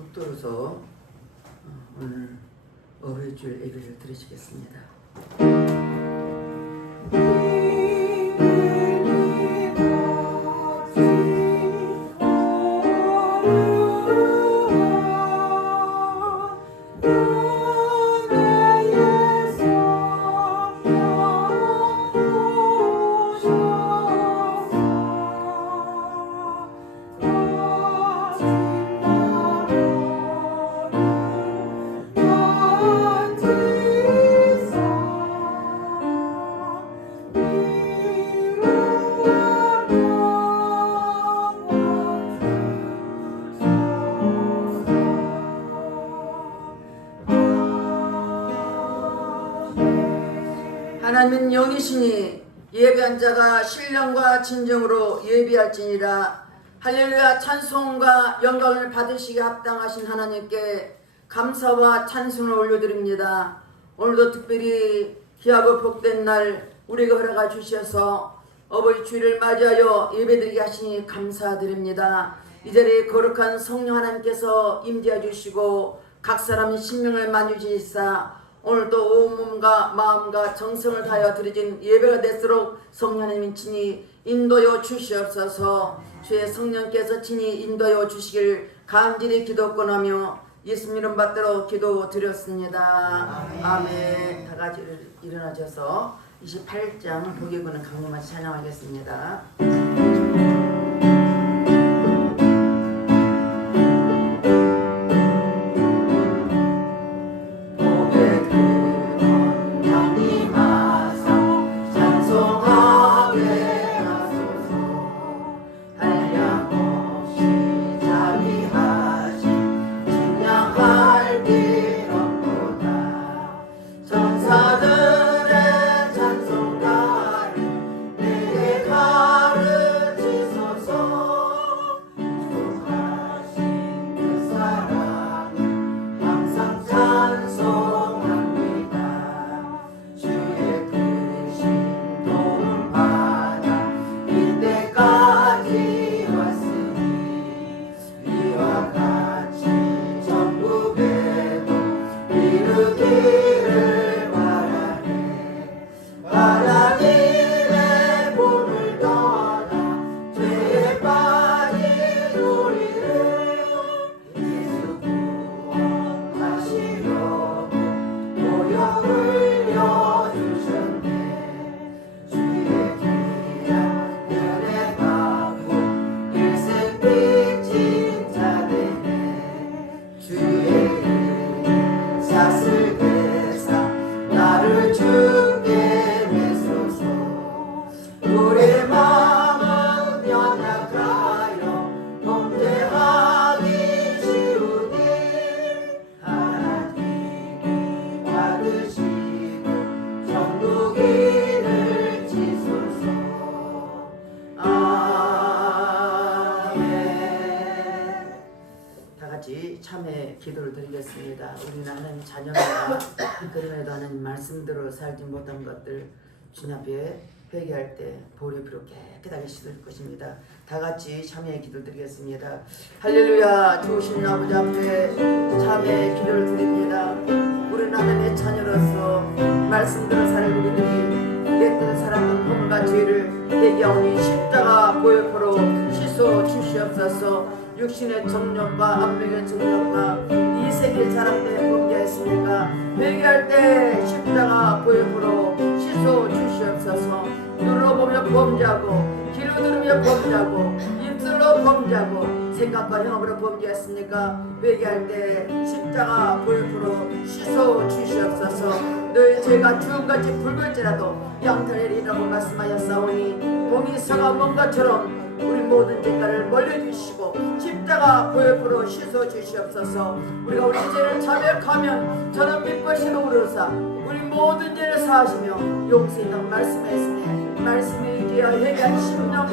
붙들어서 오늘 어버이주일 예배를 드리시겠습니다. 하나님은 영이시니 예배한 자가 신령과 진정으로 예비할지니라. 할렐루야. 찬송과 영광을 받으시기에 합당하신 하나님께 감사와 찬송을 올려드립니다. 오늘도 특별히 귀하고 복된 날 우리에게 허락하 주셔서 어버이 주일을 맞이하여 예배드리게 하시니 감사드립니다. 이 자리에 거룩한 성령 하나님께서 임재해 주시고 각 사람의 심령을 만유지사 오늘도 온 몸과 마음과 정성을 다하여 드려진 예배가 될수록 성령님이 친히 인도여 주시옵소서. 주의 성령께서 친히 인도여 주시길 간절히 기도권하며 예수님 이름 받들어 기도드렸습니다. 아멘. 다 같이 일어나셔서 28장 보기군은 강림하시 찬양하겠습니다. 참회 기도를 드리겠습니다. 우리는 하나님 자녀입니다. 그럼에도 하나님 말씀대로 살지 못한 것들 주님 앞에 회개할 때 볼이 비로 깨끗하게 씻을 것입니다. 다 같이 참회 기도 드리겠습니다. 할렐루야. 좋으신 아버지 앞에 참회 기도를 드립니다. 우리는 하나님의 자녀로서 말씀대로 살 우리들이 내 뜻 사랑하는 몸과 죄를 회개하오니 십자가 보혈포로 씻어 주시옵소서. 육신의 정욕과 안목의 정욕과 이 세계 자랑 때문에 범죄했으니까 회개할 때 십자가 보혈포로 씻어 주시옵소서. 눈으로 보며 범죄하고 귀로 들으며 범죄하고 입술로 범죄하고 생각과 행함으로 범죄했으니까 회개할 때 십자가 보혈포로 씻어 주시옵소서. 너의 죄가 주음같이 붉을지라도 양털이라고 말씀하였사오니 동이 서가 먼 것처럼 우리 모든 죄가를 멀려주시고 십자가 보혈포로 씻어 주시옵소서. 우리가 우리 죄를 자백하면 저는 믿으시고 그러사 우리 모든 죄를 사하시며 용서 있는 말씀했으니 말씀에 의지하여 회개한 심령을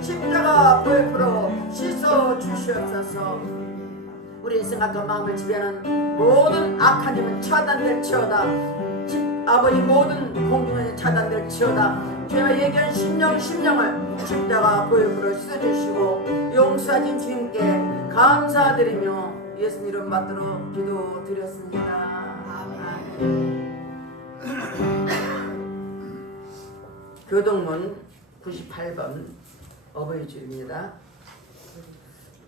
십자가 보혈포로 씻어 주시옵소서. 우리의 생각과 마음을 지배하는 모든 악한 힘은 차단될지어다. 아버지 모든 공중에 차단될지어다. 죄와 예견 심령을 십자가 보혈포로 씻어주시고 용서하신 주님께 감사드리며 예수님 이름 받들어 기도 드렸습니다. 아멘. 교동문 98번 어버이주일입니다.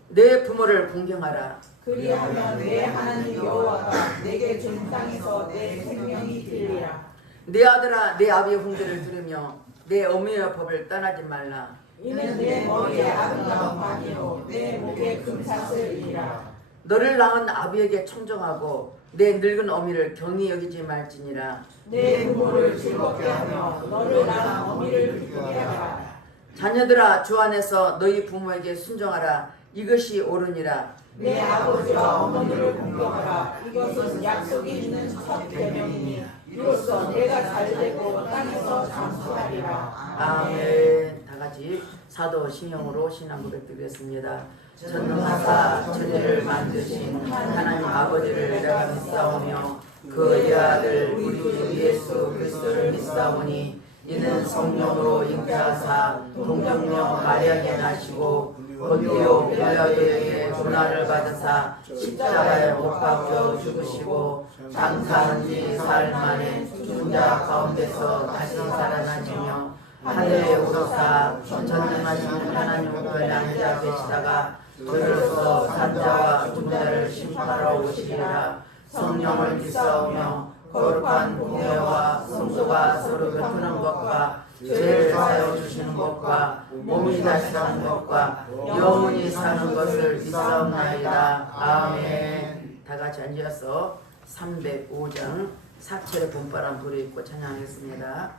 내 부모를 공경하라. 그리하면 내 하나님 여호와가 내게 준 땅에서 내 생명이 되리라. 내 아들아 내 아비의 훈계를 들으며 내 어머니의 법을 떠나지 말라. 이는 내 머리에 아름다운 반이요 내 목에 금사슬이라. 너를 낳은 아비에게 청정하고 내 늙은 어미를 경히 여기지 말지니라. 내 부모를 즐겁게 하며 너를 낳은 어미를 기쁘게 하라. 자녀들아 주 안에서 너희 부모에게 순종하라. 이것이 옳으니라. 내 아버지와 어머니를 공경하라. 이것은 약속이 있는 첫 계명이니 이로써 내가 잘되고 땅에서 장수하리라. 아멘. 다 같이 사도 신형으로 신앙 고백 드리겠습니다. 전능하사 천지를 만드신 하나님 아버지를 내가 믿사오며 그 아들 우리 주 예수 그리스도를 믿사오니 이는 성령으로 잉태하사 동정녀 마리아에게 나시고 본디오 빌라도에게 고난을 받으사 십자가에 못 박혀 죽으시고 장사한 지 사흘 만에 죽은 자 가운데서 다시 살아나시며 하늘에 오르사 전능하신 하나님 우편에 앉아 계시다가 저희로서 산자와 죽은 자를 심판하러 오시리라. 성령을 믿사오며 거룩한 공예와 성도가 서로 베푸는 것과 죄를 사하여 주시는 것과 몸이 다시 사는 것과 영원히 사는 것을 믿사옵나이다. 아멘. 다 같이 앉아서 305장 사철의 봄바람 부르짖고 찬양하겠습니다.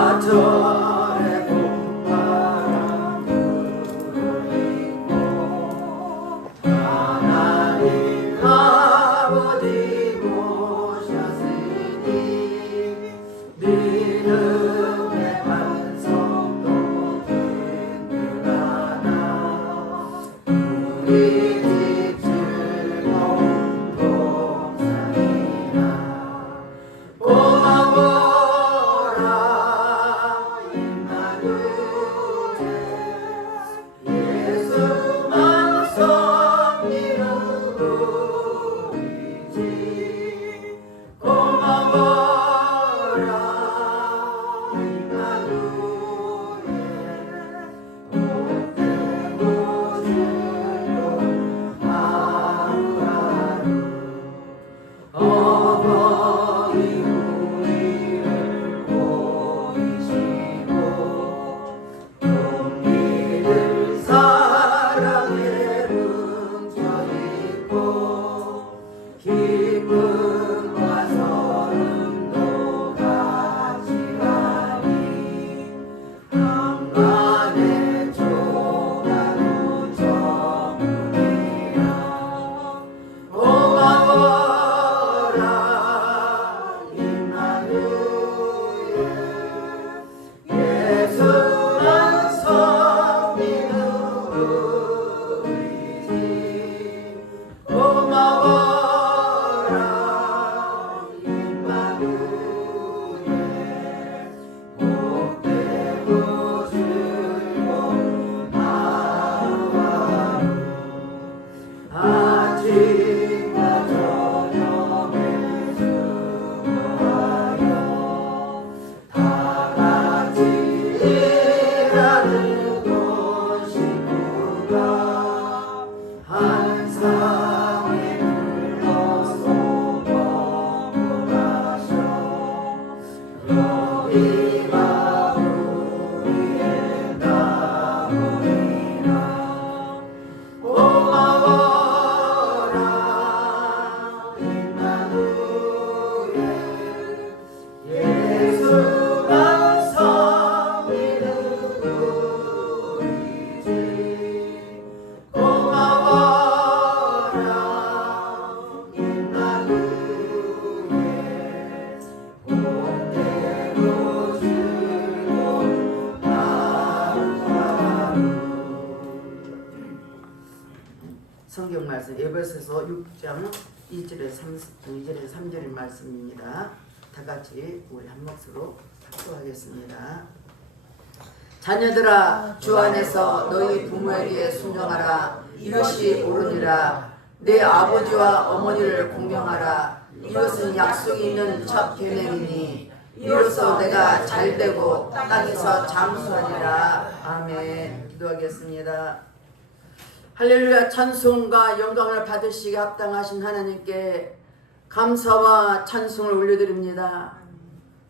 사절의 봄바람 부르짖고 하나님 아버지 모셨으니 믿음의 반석 에베소서 6장 2절에 3절 말씀입니다. 다 같이 우리 한 몫으로 합독하겠습니다. 자녀들아 주 안에서 너희 부모에게 순종하라. 이것이 옳으니라. 내 아버지와 어머니를 공경하라. 이것은 약속이 있는 첫 계명이니 이로써 내가 잘되고 땅에서 장수하리라. 아멘. 기도하겠습니다. 할렐루야. 찬송과 영광을 받으시기 합당하신 하나님께 감사와 찬송을 올려드립니다.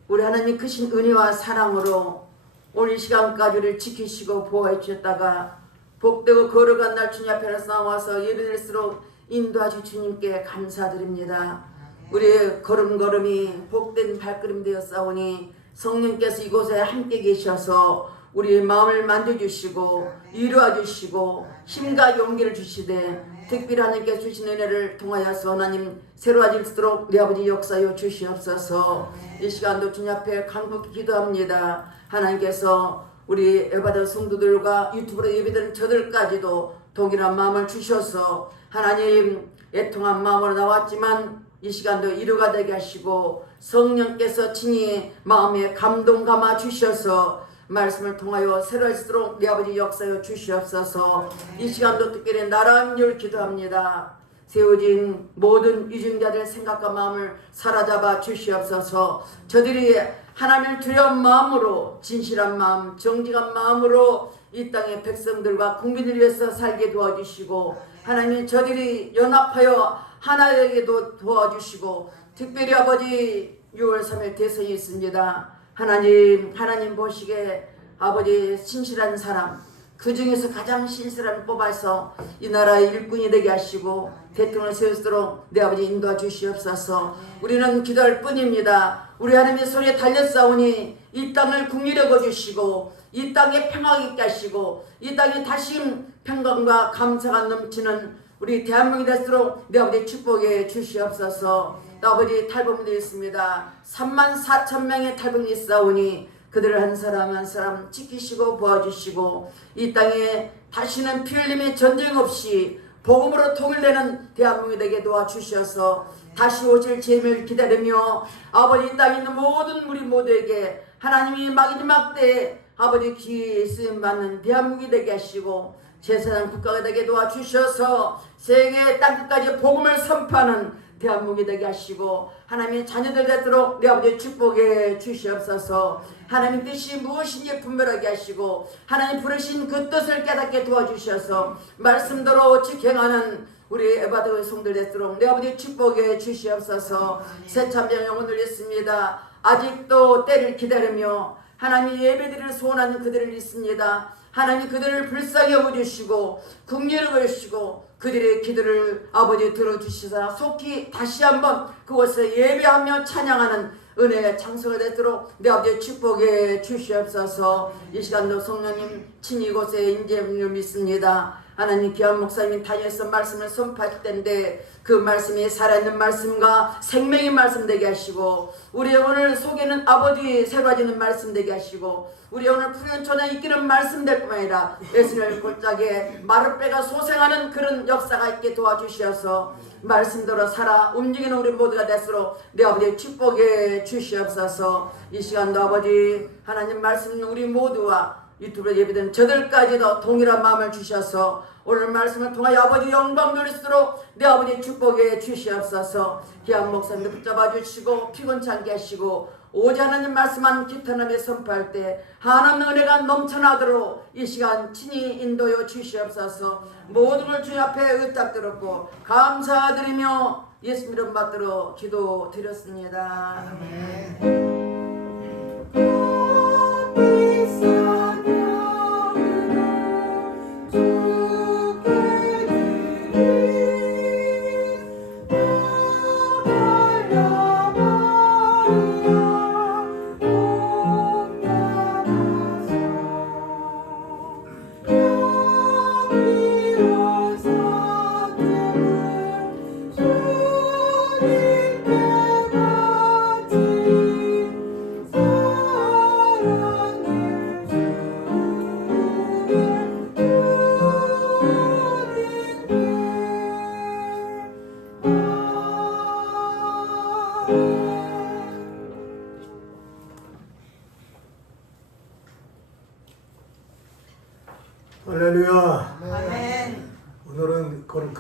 우리 하나님 크신 은혜와 사랑으로 오늘 이 시간까지 우리를 지키시고 보호해 주셨다가 복되고 거룩한 날 주님 앞에 나와서 예배드릴수록 인도하신 주님께 감사드립니다. 우리의 걸음걸음이 복된 발걸음 되었사오니 성령께서 이곳에 함께 계셔서 우리의 마음을 만져주시고 위로해주시고 힘과 용기를 주시되 특별히 하나님께 주신 은혜를 통하여서 하나님 새로워질수록 내 아버지 역사여 주시옵소서. 이 시간도 주님 앞에 간곡히 기도합니다. 하나님께서 우리 에바다 성도들과 유튜브로 예배드리는 저들까지도 동일한 마음을 주셔서 하나님 애통한 마음으로 나왔지만 이 시간도 이루가 되게 하시고 성령께서 친히 마음에 감동 감아 주셔서 말씀을 통하여 새로울수록 내 아버지 역사여 주시옵소서. 이 시간도 특별히 나라함을 기도합니다. 세워진 모든 유증자들의 생각과 마음을 사로잡아 주시옵소서. 저들이 하나님을 두려운 마음으로 진실한 마음 정직한 마음으로 이 땅의 백성들과 국민을 위해서 살게 도와주시고 하나님 저들이 연합하여 하나에게도 도와주시고 특별히 아버지 6월 3일 대선이 있습니다. 하나님 보시기에 아버지 신실한 사람 그 중에서 가장 신실한 뽑아서 이 나라의 일꾼이 되게 하시고 대통령을 세우도록 내 아버지 인도해 주시옵소서. 우리는 기도할 뿐입니다. 우리 하나님의 손에 달렸사오니 이 땅을 국리력어 주시고 이 땅에 평화가 있게 하시고 이 땅에 다시 평강과 감사가 넘치는 우리 대한민국이 될수록 내 아버지 축복해 주시옵소서. 아버지 탈북민들이 있습니다. 34,000명의 탈북민이 있사오니 그들을 한 사람 한 사람 지키시고 보아주시고 이 땅에 다시는 피 흘림의 전쟁 없이 복음으로 통일되는 대한민국이 되게 도와주셔서 다시 오실 재미를 기다리며 아버지 이 땅에 있는 모든 우리 모두에게 하나님이 마지막 때에 아버지 귀에 쓰임받는 대한민국이 되게 하시고 제사장 국가가 되게 도와주셔서 세계 땅끝까지 복음을 선포하는 대한민국이 되게 하시고 하나님의 자녀들 되도록 내 아버지 축복해 주시옵소서. 하나님 뜻이 무엇인지 분별하게 하시고 하나님 부르신 그 뜻을 깨닫게 도와주셔서 말씀대로 지켜가는 우리 에바드의 성들 되도록 내 아버지 축복해 주시옵소서. 새참령 영혼을 있습니다. 아직도 때를 기다리며 하나님 예배드릴 소원하는 그들을 있습니다. 하나님 그들을 불쌍히 여겨주시고 긍휼히 여겨주시고 그들의 기도를 아버지 들어주시사 속히 다시 한번 그곳에 예배하며 찬양하는 은혜의 장소가 되도록 내 아버지 축복해 주시옵소서. 이 시간도 성령님 친히 이곳에 임재를 믿습니다. 하나님 귀한 목사님이 다니엘서 말씀을 선포할 텐데 그 말씀이 살아있는 말씀과 생명의 말씀 되게 하시고 우리 오늘 속에는 아버지 새로워지는 말씀 되게 하시고 우리 오늘 푸른촌에 이끄는 말씀 될 뿐만 아니라 예수를 골짜기에 마룻배가 소생하는 그런 역사가 있게 도와주시어서 말씀대로 살아 움직이는 우리 모두가 될수록 내 아버지 축복해 주시옵소서. 이 시간도 아버지 하나님 말씀 우리 모두와 유튜브에 예배된 저들까지도 동일한 마음을 주셔서 오늘 말씀을 통하여 아버지 영광 돌릴수록 내 아버지 축복해 주시옵소서. 귀한 목사님들 붙잡아 주시고 피곤치 않게 하시고 오직 하나님 말씀한 기타남에 선포할 때 하나님의 은혜가 넘쳐나도록 이 시간 친히 인도여 주시옵소서. 모든 걸 주님 앞에 의탁드렸고 감사드리며 예수 이름 받들어 기도 드렸습니다. 아멘.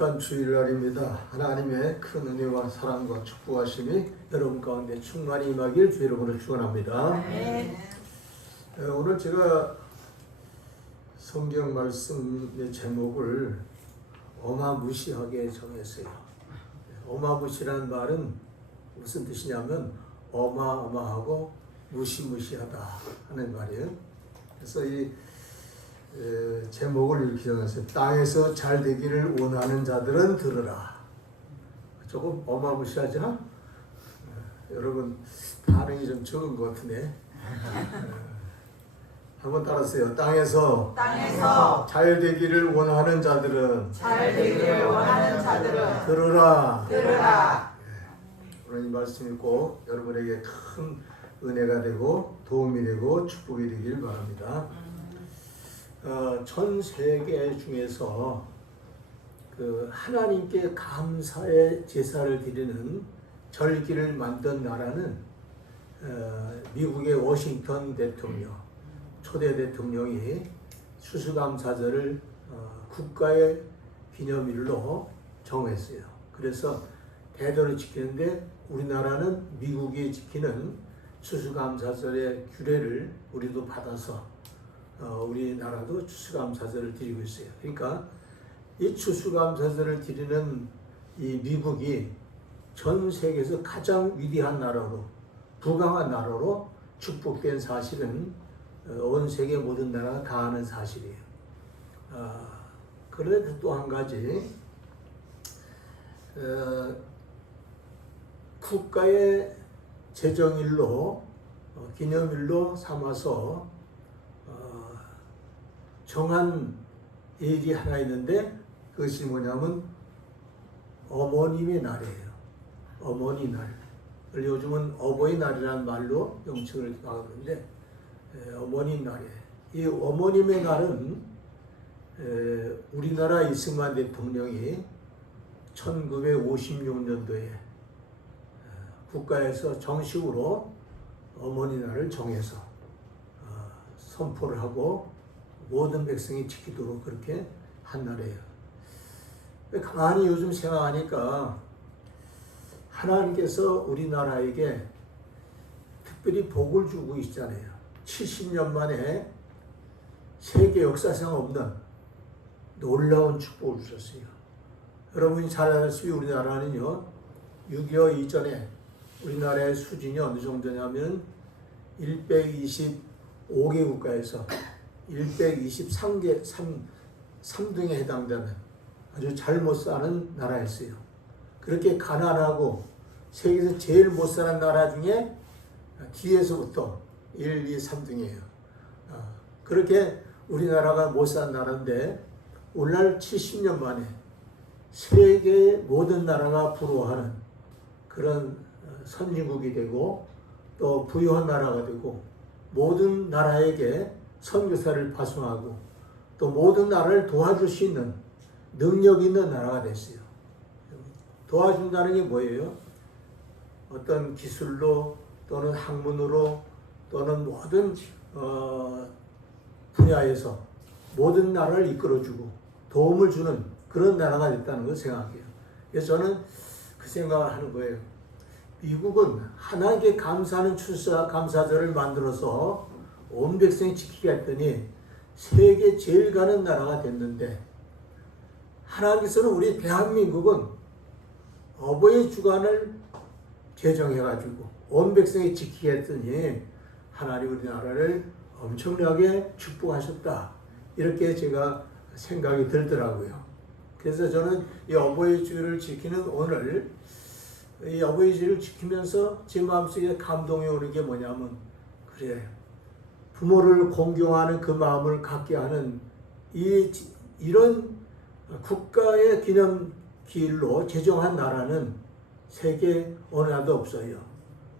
거룩한 주일날입니다. 하나님의 큰 은혜와 사랑과 축복하심이 여러분 가운데 충만히 임하길 주 여러분을 축원합니다. 오늘 제가 성경 말씀의 제목을 어마무시하게 정했어요. 어마무시라는 말은 무슨 뜻이냐면 어마어마하고 무시무시하다 하는 말이에요. 그래서 이 제목을 이렇게 정했어요. 땅에서 잘 되기를 원하는 자들은 들으라. 조금 어마무시하죠? 여러분 반응이 좀 적은 것 같으네. 한번 따라하세요. 땅에서 잘 되기를 원하는 자들은 들으라. 오늘 이 말씀이 꼭 여러분에게 큰 은혜가 되고 도움이 되고 축복이 되길 바랍니다. 전 세계 중에서 그 하나님께 감사의 제사를 드리는 절기를 만든 나라는 미국의 워싱턴 대통령, 초대 대통령이 추수감사절을 국가의 기념일로 정했어요. 그래서 대대로 지키는데 우리나라는 미국이 지키는 추수감사절의 규례를 우리도 받아서 우리나라도 추수감사절을 드리고 있어요. 그러니까 이 추수감사절을 드리는 이 미국이 전 세계에서 가장 위대한 나라로, 부강한 나라로 축복된 사실은 온 세계 모든 나라가 다 아는 사실이에요. 그런데 또 한 가지, 국가의 제정일로 기념일로 삼아서 정한 일이 하나 있는데 그것이 뭐냐면 어머님의 날이에요. 어머니 날. 요즘은 어버이날이라는 말로 명칭을 하는데 어머니 날이에요. 이 어머님의 날은 우리나라 이승만 대통령이 1956년도에 국가에서 정식으로 어머니 날을 정해서 선포를 하고 모든 백성이 지키도록 그렇게 한 날이에요. 가만히 요즘 생각하니까 하나님께서 우리나라에게 특별히 복을 주고 있잖아요. 70년 만에 세계 역사상 없는 놀라운 축복을 주셨어요. 여러분이 잘 아시다시피 우리나라는요, 6.25 이전에 우리나라의 수준이 어느 정도냐면 125개 국가에서 123개 3등에 해당되는 아주 잘 못 사는 나라였어요. 그렇게 가난하고 세계에서 제일 못 사는 나라 중에 뒤에서부터 1, 2, 3등이에요. 그렇게 우리나라가 못 사는 나라인데 오늘날 70년 만에 세계의 모든 나라가 부러워하는 그런 선진국이 되고 또 부유한 나라가 되고 모든 나라에게 선교사를 파송하고 또 모든 나라를 도와줄 수 있는 능력 있는 나라가 됐어요. 도와준다는 게 뭐예요? 어떤 기술로 또는 학문으로 또는 모든 분야에서 모든 나라를 이끌어주고 도움을 주는 그런 나라가 됐다는 걸 생각해요. 그래서 저는 그 생각을 하는 거예요. 미국은 하나님께 감사하는 감사절을 만들어서 온 백성이 지키게 했더니 세계 제일 가는 나라가 됐는데 하나님께서는 우리 대한민국은 어버이 주간을 제정해가지고 온 백성이 지키게 했더니 하나님 우리나라를 엄청나게 축복하셨다. 이렇게 제가 생각이 들더라고요. 그래서 저는 이 어버이 주를 지키는 오늘 이 어버이 주를 지키면서 제 마음속에 감동이 오는 게 뭐냐면 그래 부모를 공경하는 그 마음을 갖게 하는 이런 국가의 기념기일로 제정한 나라는 세계 어느 나라도 없어요.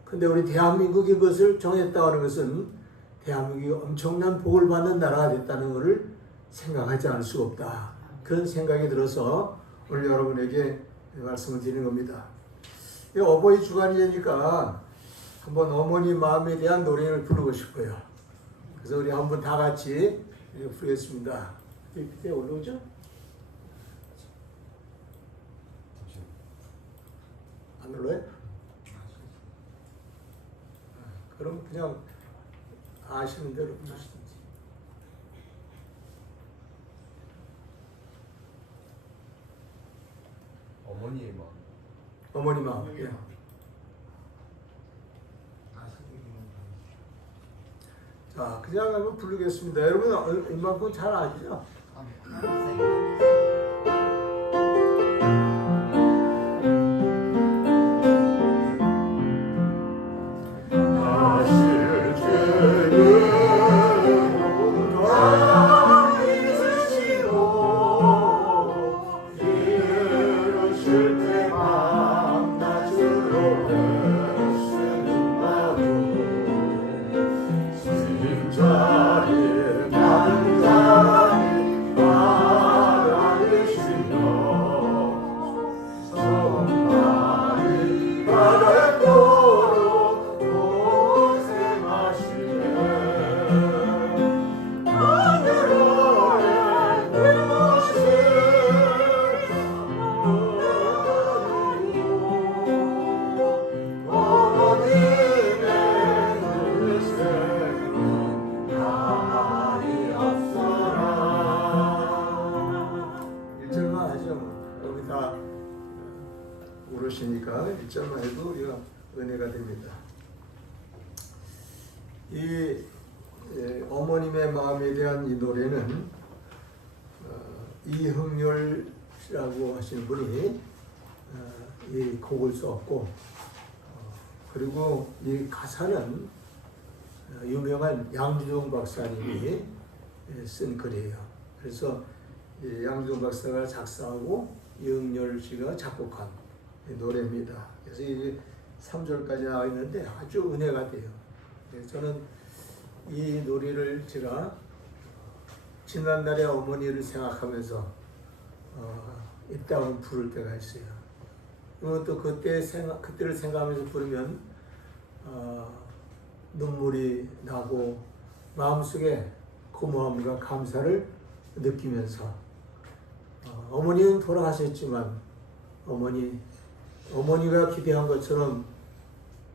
근데 우리 대한민국이 그것을 정했다는 것은 대한민국이 엄청난 복을 받는 나라가 됐다는 것을 생각하지 않을 수가 없다. 그런 생각이 들어서 오늘 여러분에게 말씀을 드리는 겁니다. 어버이 주간이니까 한번 어머니 마음에 대한 노래를 부르고 싶어요. 그래서 우리 한번 다 같이 부르겠습니다. 밑에 올라오죠? 하늘로요? 그럼 그냥 아시는 대로 하시든지. 어머니의 마음. 어머니 마음. 예. 자, 그냥 한번 부르겠습니다. 여러분 이만큼 잘 아시죠? 오르시니까 1절만 해도 우리가 은혜가 됩니다. 이 어머님의 마음에 대한 이 노래는 이흥렬이라고 하시는 분이 이 곡을 썼고, 그리고 이 가사는 유명한 양주동 박사님이 쓴 글이에요. 그래서 양주동 박사가 작사하고 이흥렬 씨가 작곡한 노래입니다. 그래서 이게 3절까지 나와 있는데 아주 은혜가 돼요. 저는 이 노래를 제가 지난날의 어머니를 생각하면서 이따금 부를 때가 있어요. 그리고 또 그때를 생각하면서 부르면 눈물이 나고 마음속에 고마움과 감사를 느끼면서 어머니는 돌아가셨지만 어머니가 기대한 것처럼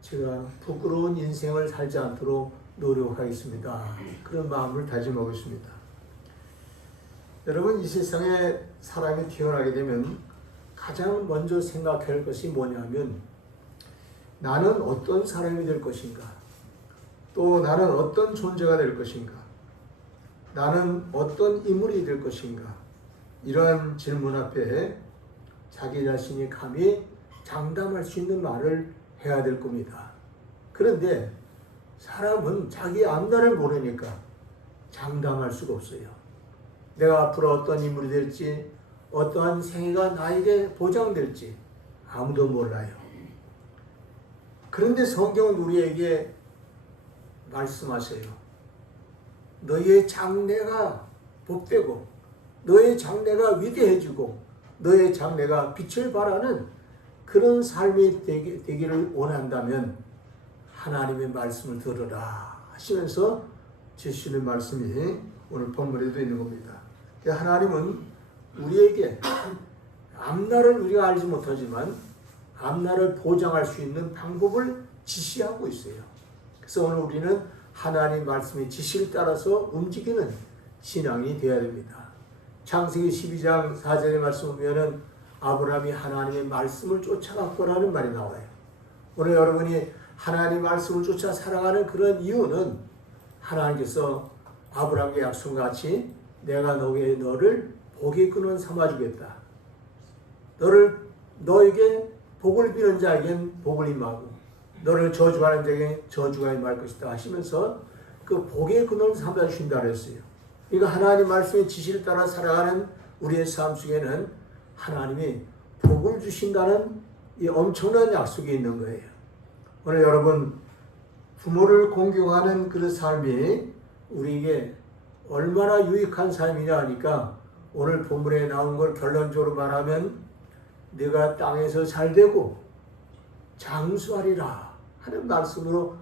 제가 부끄러운 인생을 살지 않도록 노력하겠습니다. 그런 마음을 다짐하고 있습니다. 여러분, 이 세상에 사람이 태어나게 되면 가장 먼저 생각할 것이 뭐냐면 나는 어떤 사람이 될 것인가, 또 나는 어떤 존재가 될 것인가, 나는 어떤 인물이 될 것인가, 이러한 질문 앞에 자기 자신이 감히 장담할 수 있는 말을 해야 될 겁니다. 그런데 사람은 자기 앞날을 모르니까 장담할 수가 없어요. 내가 앞으로 어떤 인물이 될지, 어떠한 생애가 나에게 보장될지 아무도 몰라요. 그런데 성경은 우리에게 말씀하세요. 너의 장래가 복되고 너의 장래가 위대해지고 너의 장래가 빛을 발하는 그런 삶이 되기를 원한다면 하나님의 말씀을 들으라 하시면서 주시는 말씀이 오늘 본문에도 있는 겁니다. 하나님은 우리에게 앞날을 우리가 알지 못하지만 앞날을 보장할 수 있는 방법을 지시하고 있어요. 그래서 오늘 우리는 하나님 말씀의 지시를 따라서 움직이는 신앙이 되어야 됩니다. 창세기 12장 4절의 말씀 보면은 아브라함이 하나님의 말씀을 쫓아갔고라는 말이 나와요. 오늘 여러분이 하나님의 말씀을 쫓아 살아가는 그런 이유는 하나님께서 아브라함의 약속같이 내가 너를 복의 근원 삼아주겠다. 너에게 복을 비는 자에겐 복을 임하고 너를 저주하는 자에게 저주가 임할 것이다 하시면서 그 복의 근원 삼아주신다 그랬어요. 그러니까 하나님 말씀의 지시를 따라 살아가는 우리의 삶 속에는 하나님이 복을 주신다는 이 엄청난 약속이 있는 거예요. 오늘 여러분, 부모를 공경하는 그 삶이 우리에게 얼마나 유익한 삶이냐 하니까 오늘 본문에 나온 걸 결론적으로 말하면 네가 땅에서 잘되고 장수하리라 하는 말씀으로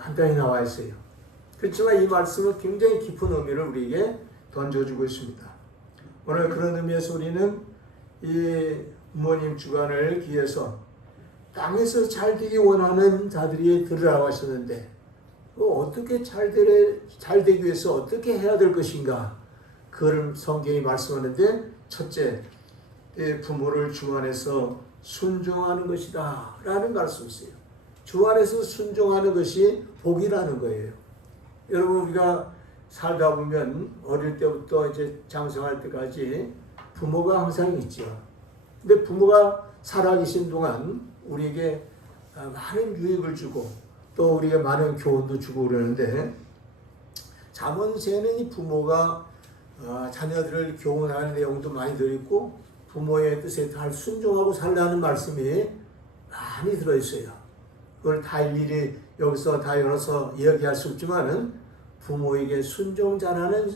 간단히 나와 있어요. 그렇지만 이 말씀은 굉장히 깊은 의미를 우리에게 던져주고 있습니다. 오늘 그런 의미에서 우리는 이 부모님 주간을 기해서 땅에서 잘 되기 원하는 자들이 들으라고 하셨는데 어떻게 잘 되기 위해서 어떻게 해야 될 것인가? 그걸 성경이 말씀하는데 첫째, 내 부모를 주 안에서 순종하는 것이다 라는 말씀이 있어요. 주 안에서 순종하는 것이 복이라는 거예요. 여러분, 우리가 살다 보면 어릴 때부터 이제 장성할 때까지 부모가 항상 있죠. 근데 부모가 살아계신 동안 우리에게 많은 유익을 주고 또 우리에게 많은 교훈도 주고 그러는데, 잠언서에는 이 부모가 자녀들을 교훈하는 내용도 많이 들어있고 부모의 뜻에 잘 순종하고 살라는 말씀이 많이 들어있어요. 그걸 다 일일이 여기서 다 열어서 이야기할 수 없지만은 부모에게 순종자라는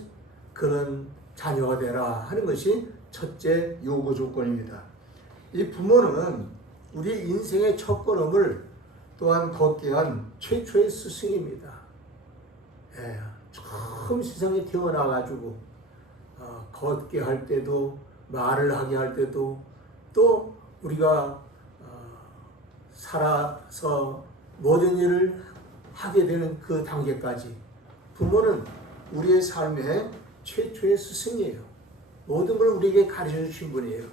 그런 자녀가 되라 하는 것이 첫째 요구 조건입니다. 이 부모는 우리 인생의 첫걸음을 또한 걷게 한 최초의 스승입니다. 처음 세상에 태어나가지고 걷게 할 때도 말을 하게 할 때도 또 우리가 살아서 모든 일을 하게 되는 그 단계까지 부모는 우리의 삶의 최초의 스승이에요. 모든 걸 우리에게 가르쳐 주신 분이에요.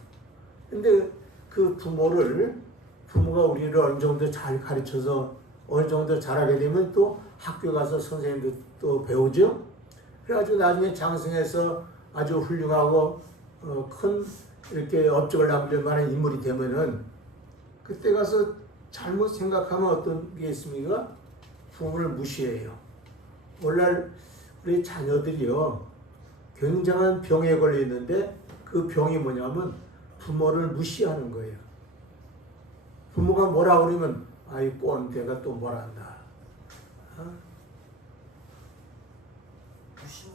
근데 그 부모가 우리를 어느 정도 잘 가르쳐서 어느 정도 잘하게 되면 또 학교 가서 선생님도 또 배우죠. 그래가지고 나중에 장성해서 아주 훌륭하고 큰 이렇게 업적을 남길 만한 인물이 되면은 그때 가서 잘못 생각하면 어떤 게 있습니까? 부모를 무시해요. 오늘날 우리 자녀들이요, 굉장한 병에 걸리는데 그 병이 뭐냐면 부모를 무시하는 거예요. 부모가 뭐라 그러면 아이 꼰대가 또 뭐란다.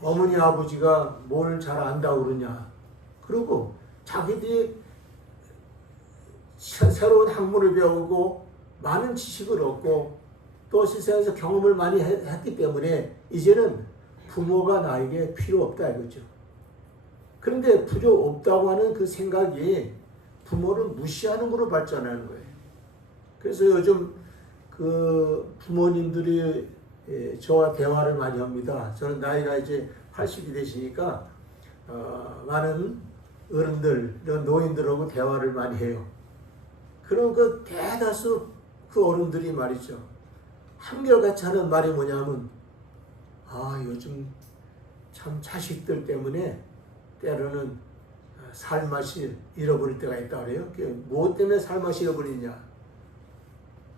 어머니 아버지가 뭘 잘 안다고 그러냐. 그리고 자기들이 새로운 학문을 배우고 많은 지식을 얻고 또 세상에서 경험을 많이 했기 때문에 이제는 부모가 나에게 필요 없다 이거죠. 그런데 필요 없다고 하는 그 생각이 부모를 무시하는 걸로 발전하는 거예요. 그래서 요즘 그 부모님들이 저와 대화를 많이 합니다. 저는 나이가 이제 80이 되시니까 많은 어른들, 노인들하고 대화를 많이 해요. 그럼 그 대다수 그 어른들이 말이죠. 한결같이 하는 말이 뭐냐면 요즘 참 자식들 때문에 때로는 살맛이 잃어버릴 때가 있다 그래요. 무엇 때문에 살맛이 잃어버리냐?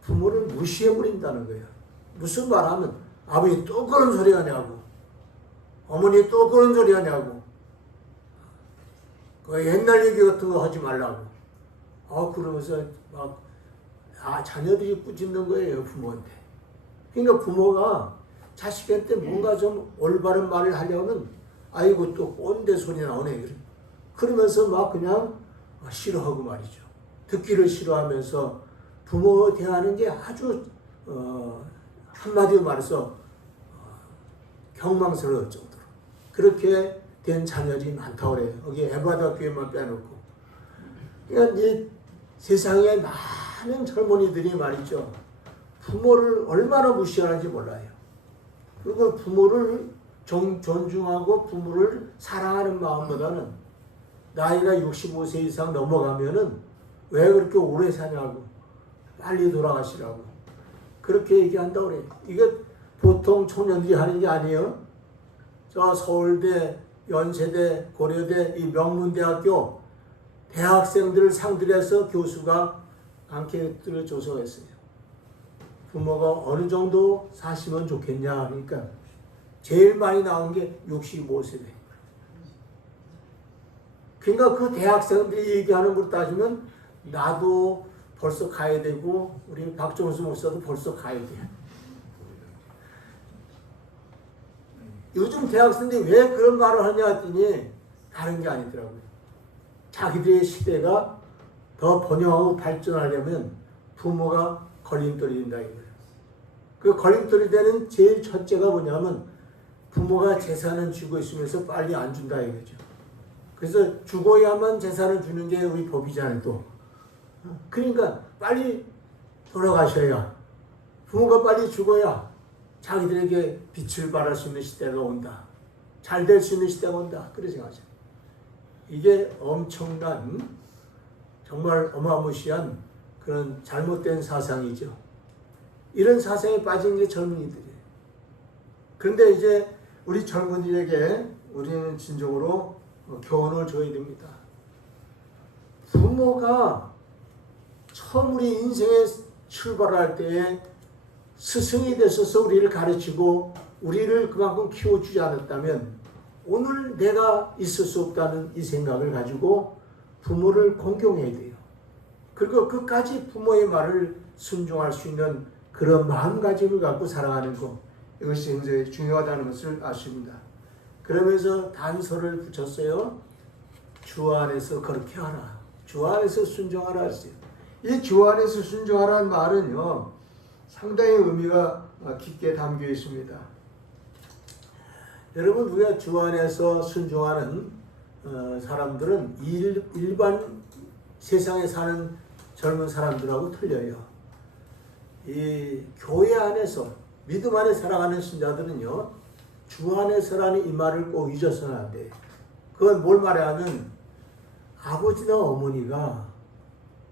부모를 무시해버린다는 거예요. 무슨 말하면 아버지 또 그런 소리 하냐고, 어머니 또 그런 소리 하냐고, 그 옛날 얘기 같은 거 하지 말라고. 그러면서 막 자녀들이 꾸짖는 거예요, 부모한테. 그러니까 부모가 자식한테 뭔가 좀 올바른 말을 하려면 아이고 또 꼰대 소리 나오네. 그러면서 막 그냥 싫어하고 말이죠. 듣기를 싫어하면서 부모 대하는 게 아주 한마디로 말해서 경망스러울 정도로 그렇게 된 자녀들이 많다고 그래요. 여기 에바다 교회만 빼놓고. 그러니까 이 세상에 많은 젊은이들이 말이죠. 부모를 얼마나 무시하는지 몰라요. 그리고 부모를 존중하고 부모를 사랑하는 마음보다는 나이가 65세 이상 넘어가면은 왜 그렇게 오래 사냐고, 빨리 돌아가시라고 그렇게 얘기한다고 그래요. 이게 보통 청년들이 하는 게 아니에요. 저 서울대, 연세대, 고려대, 이 명문대학교 대학생들을 상대로 해서 교수가 앙케이트를 조사했어요. 부모가 어느 정도 사시면 좋겠냐. 그러니까 제일 많이 나온 게 65세대. 그러니까 그 대학생들이 얘기하는 걸 따지면 나도 벌써 가야 되고 우리 박종수 목사도 벌써 가야 돼요. 요즘 대학생들이 왜 그런 말을 하냐 했더니 다른 게 아니더라고요. 자기들의 시대가 더 번영하고 발전하려면 부모가 걸림돌이 된다 이거예요. 그 걸림돌이 되는 제일 첫째가 뭐냐면 부모가 재산은 쥐고 있으면서 빨리 안 준다 이거죠. 그래서 죽어야만 재산을 주는 게 우리 법이잖아요 또. 그러니까 빨리 돌아가셔야, 부모가 빨리 죽어야 자기들에게 빛을 발할 수 있는 시대가 온다. 잘 될 수 있는 시대가 온다. 그렇게 생각하죠. 이게 엄청난, 정말 어마무시한 그런 잘못된 사상이죠. 이런 사상에 빠진 게 젊은이들이에요. 그런데 이제 우리 젊은이들에게 우리는 진정으로 교훈을 줘야 됩니다. 부모가 처음 우리 인생에 출발할 때에 스승이 되셔서 우리를 가르치고 우리를 그만큼 키워주지 않았다면 오늘 내가 있을 수 없다는 이 생각을 가지고 부모를 공경해야 돼요. 그리고 끝까지 부모의 말을 순종할 수 있는 그런 마음가짐을 갖고 살아가는 것, 이것이 굉장히 중요하다는 것을 아십니다. 그러면서 단서를 붙였어요. 주 안에서 그렇게 하라. 주 안에서 순종하라 했어요. 이 주 안에서 순종하라는 말은요, 상당히 의미가 깊게 담겨 있습니다. 여러분, 우리가 주 안에서 순종하는 사람들은 일반 세상에 사는 젊은 사람들하고 틀려요. 이 교회 안에서 믿음 안에 살아가는 신자들은요, 주 안에서라는 이 말을 꼭 잊어서는 안 돼요. 그건 뭘 말하면 아버지나 어머니가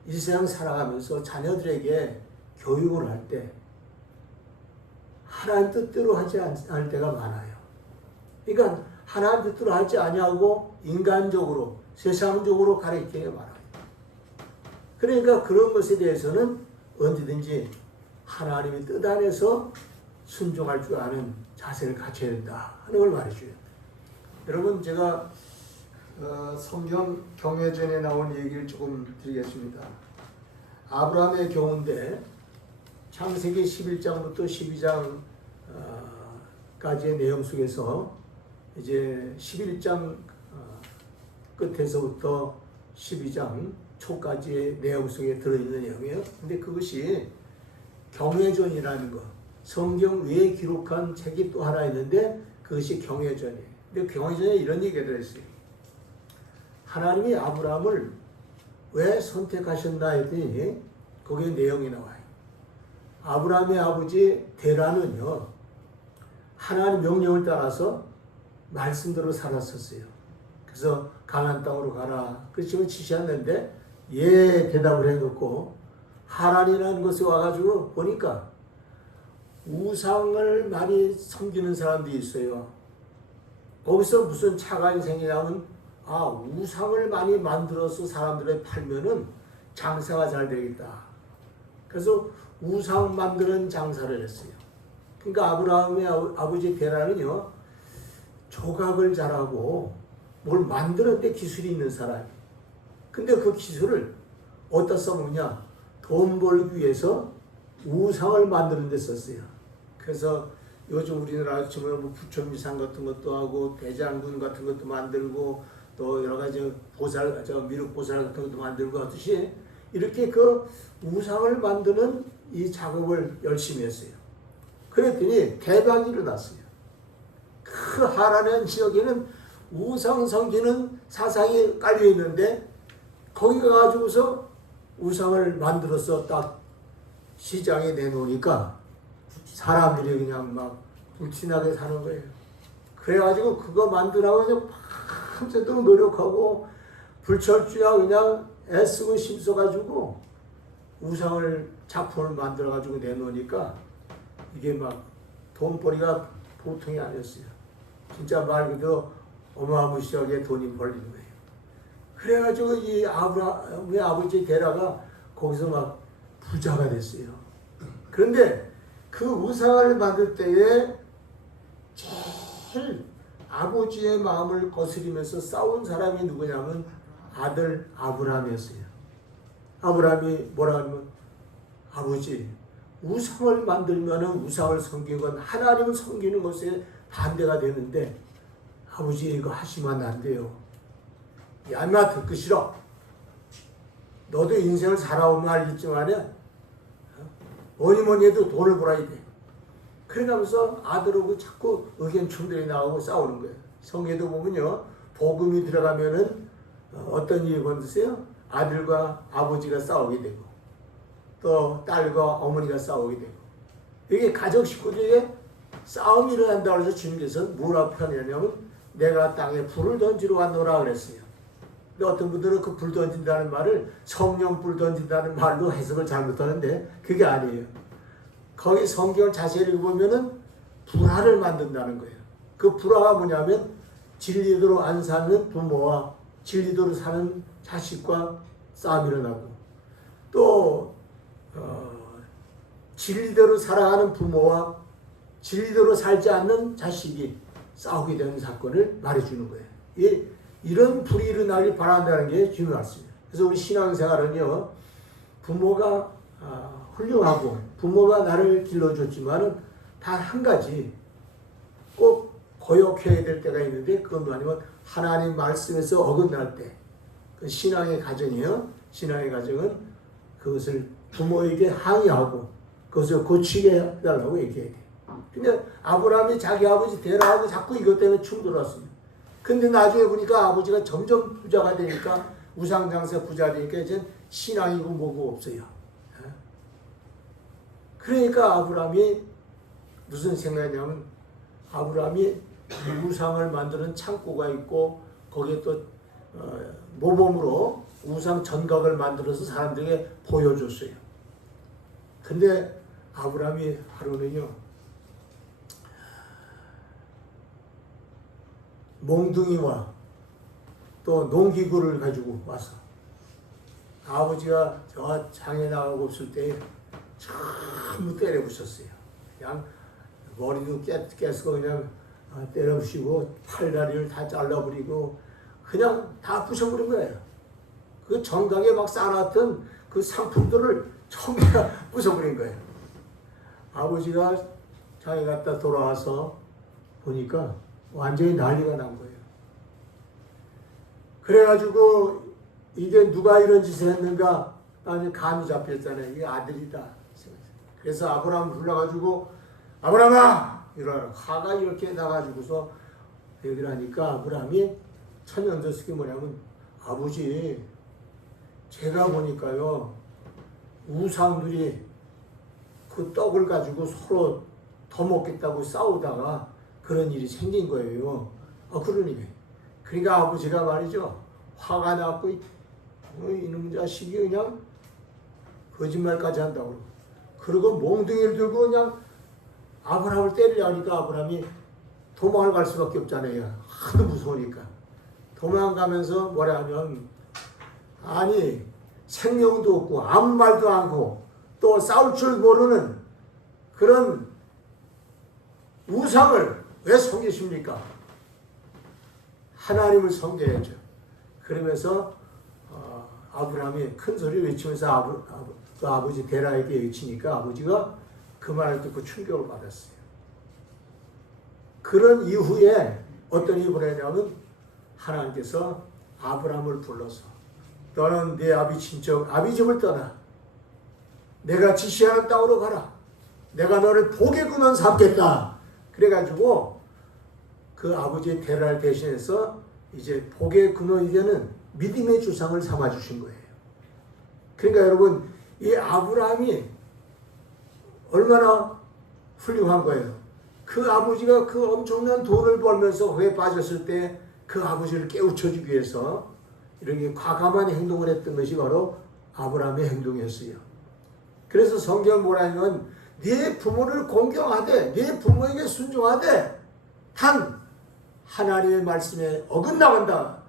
이 세상 살아가면서 자녀들에게 교육을 할 때 하나님 뜻대로 하지 않을 때가 많아요. 그러니까 하나님 뜻대로 하지 아니하고 인간적으로, 세상적으로 가르치는 게 많아요. 그러니까 그런 것에 대해서는 언제든지 하나님의 뜻 안에서 순종할 줄 아는 자세를 갖춰야 된다 하는 걸 말해줘요. 여러분, 제가 성경 경외전에 나온 얘기를 조금 드리겠습니다. 아브라함의 경우인데 창세기 11장부터 12장까지의 내용 속에서 이제 11장 끝에서부터 12장 초까지의 내용 속에 들어있는 내용이에요. 근데 그것이 경외전이라는 것, 성경 외에 기록한 책이 또 하나 있는데 그것이 경외전이에요. 근데 경외전에 이런 얘기가 들어있어요. 하나님이 아브라함을 왜 선택하셨나 했더니 거기에 내용이 나와요. 아브라함의 아버지 데라는요, 하나님 명령을 따라서 말씀대로 살았었어요. 그래서 가나안 땅으로 가라. 그렇지만 지시했는데 예 대답을 해놓고 하란이라는 곳에 와가지고 보니까 우상을 많이 섬기는 사람들이 있어요. 거기서 무슨 차가 생기냐면 우상을 많이 만들어서 사람들에 팔면은 장사가 잘 되겠다. 그래서 우상 만드는 장사를 했어요. 그러니까 아브라함의 아버지 데라는요, 조각을 잘하고 뭘 만드는 데 기술이 있는 사람이에요. 근데 그 기술을 어디다 써먹냐? 돈 벌기 위해서 우상을 만드는 데 썼어요. 그래서 요즘 우리나라 치면 뭐 부처미상 같은 것도 하고 대장군 같은 것도 만들고 또 여러 가지 미륵 보살 같은 것도 만들고 하듯이 이렇게 그 우상을 만드는 이 작업을 열심히 했어요. 그랬더니 대박이 일어났어요. 그 하란의 지역에는 우상 섬기는 사상이 깔려 있는데 거기 가가지고서 우상을 만들어서 딱 시장에 내놓으니까 사람들이 그냥 막 불티나게 사는 거예요. 그래가지고 그거 만들라고 그냥 밤새도록 노력하고 불철주야 그냥 애쓰고 힘써가지고 우상을 작품을 만들어가지고 내놓으니까 이게 막 돈벌이가 보통이 아니었어요. 진짜 말 그대로 어마무시하게 돈이 벌리는 거예요. 그래가지고 이 아브라함의 아버지 데라가 거기서 막 부자가 됐어요. 그런데 그 우상을 만들 때에 제일 아버지의 마음을 거스리면서 싸운 사람이 누구냐면 아들 아브라함이었어요. 아브라함이 뭐라 하면 아버지, 우상을 만들면 우상을 섬기는 건 하나님을 섬기는 것에 반대가 되는데 아버지 이거 하시면 안 돼요. 야마 듣기 싫어. 너도 인생을 살아오면 알겠지만 뭐니 해도 돈을 벌어야 돼. 그러면서 아들하고 자꾸 의견 충돌이 나오고 싸우는 거예요. 성경에도 보면요, 복음이 들어가면은 어떤 일이 벌어지세요? 아들과 아버지가 싸우게 되고 또 딸과 어머니가 싸우게 되고 이게 가족 식구들에게 싸움이 일어난다고 해서 주님께서 뭐라고 표현하냐면 내가 땅에 불을 던지러 왔노라 그랬어요. 근데 어떤 분들은 그 불 던진다는 말을 성령 불 던진다는 말로 해석을 잘못하는데 그게 아니에요. 거기 성경을 자세히 읽어보면은 불화를 만든다는 거예요. 그 불화가 뭐냐면 진리대로 안 사는 부모와 진리대로 사는 자식과 싸움이 일어나고 또 진리대로 살아가는 부모와 진리대로 살지 않는 자식이 싸우게 되는 사건을 말해주는 거예요. 이런 불이 일어나길 바란다는 게 중요합니다. 그래서 우리 신앙생활은요, 부모가 훌륭하고 부모가 나를 길러줬지만은 단 한 가지 꼭 거역해야 될 때가 있는데 그건 아니면 하나님 말씀에서 어긋날 때 그 신앙의 가정이에요. 신앙의 가정은 그것을 부모에게 항의하고 그것을 고치게 해달라고 얘기해야 돼. 근데 아브라함이 자기 아버지 데라하고 자꾸 이것 때문에 충돌했습니다. 근데 나중에 보니까 아버지가 점점 부자가 되니까 우상장사 부자 되니까 이제 신앙이고 뭐고 없어요. 그러니까 아브라함이 무슨 생각이냐면 아브라함이 우상을 만드는 창고가 있고 거기에 또 모범으로 우상 전각을 만들어서 사람들에게 보여줬어요. 근데 아브라함이 하루는요 몽둥이와 또 농기구를 가지고 와서 아버지가 저 장에 나가고 없을 때 전부 때려 부셨어요. 그냥 머리도 깨서 그냥 때려 부시고 팔다리를 다 잘라버리고 그냥 다 부셔버린 거예요. 그 정각에 막 쌓아놨던 그 상품들을 전부 다 부숴버린 거예요. 아버지가 장에 갔다 돌아와서 보니까 완전히 난리가 난 거예요. 그래가지고 이게 누가 이런 짓을 했는가? 나는 감이 잡혔잖아요. 이게 아들이다. 그래서 아브라함 불러가지고 아브라함아! 이러라. 화가 이렇게 나가지고서 얘기를 하니까 아브라함이 천연더스키 뭐냐면 아버지 제가 보니까요 우상들이 그 떡을 가지고 서로 더 먹겠다고 싸우다가 그런 일이 생긴 거예요. 그러니 그러니까 아버지가 말이죠 화가 났고 이놈 자식이 그냥 거짓말까지 한다고 그리고 몽둥이를 들고 그냥 아브라함을 때리려 하니까 아브라함이 도망을 갈 수밖에 없잖아요. 하도 무서우니까 도망가면서 뭐라 하면 아니 생명도 없고 아무 말도 않고 또 싸울 줄 모르는 그런 우상을 왜 섬기십니까? 하나님을 섬겨야죠. 그러면서 아브라함이 큰 소리 외치면서 아버지 데라에게 외치니까 아버지가 그 말을 듣고 충격을 받았어요. 그런 이후에 어떤 일을 했냐면 하나님께서 아브라함을 불러서 너는 네 아비 친척 아비 집을 떠나 내가 지시하는 땅으로 가라. 내가 너를 복의 근원 삼겠다. 그래가지고 그 아버지의 데라를 대신해서 이제 복의 근원이 되는 믿음의 주상을 삼아주신 거예요. 그러니까 여러분 이 아브라함이 얼마나 훌륭한 거예요. 그 아버지가 그 엄청난 돈을 벌면서 회에 빠졌을 때 그 아버지를 깨우쳐주기 위해서 이렇게 과감한 행동을 했던 것이 바로 아브라함의 행동이었어요. 그래서 성경 뭐라 하면 네 부모를 공경하되 네 부모에게 순종하되 단 하나님의 말씀에 어긋나간다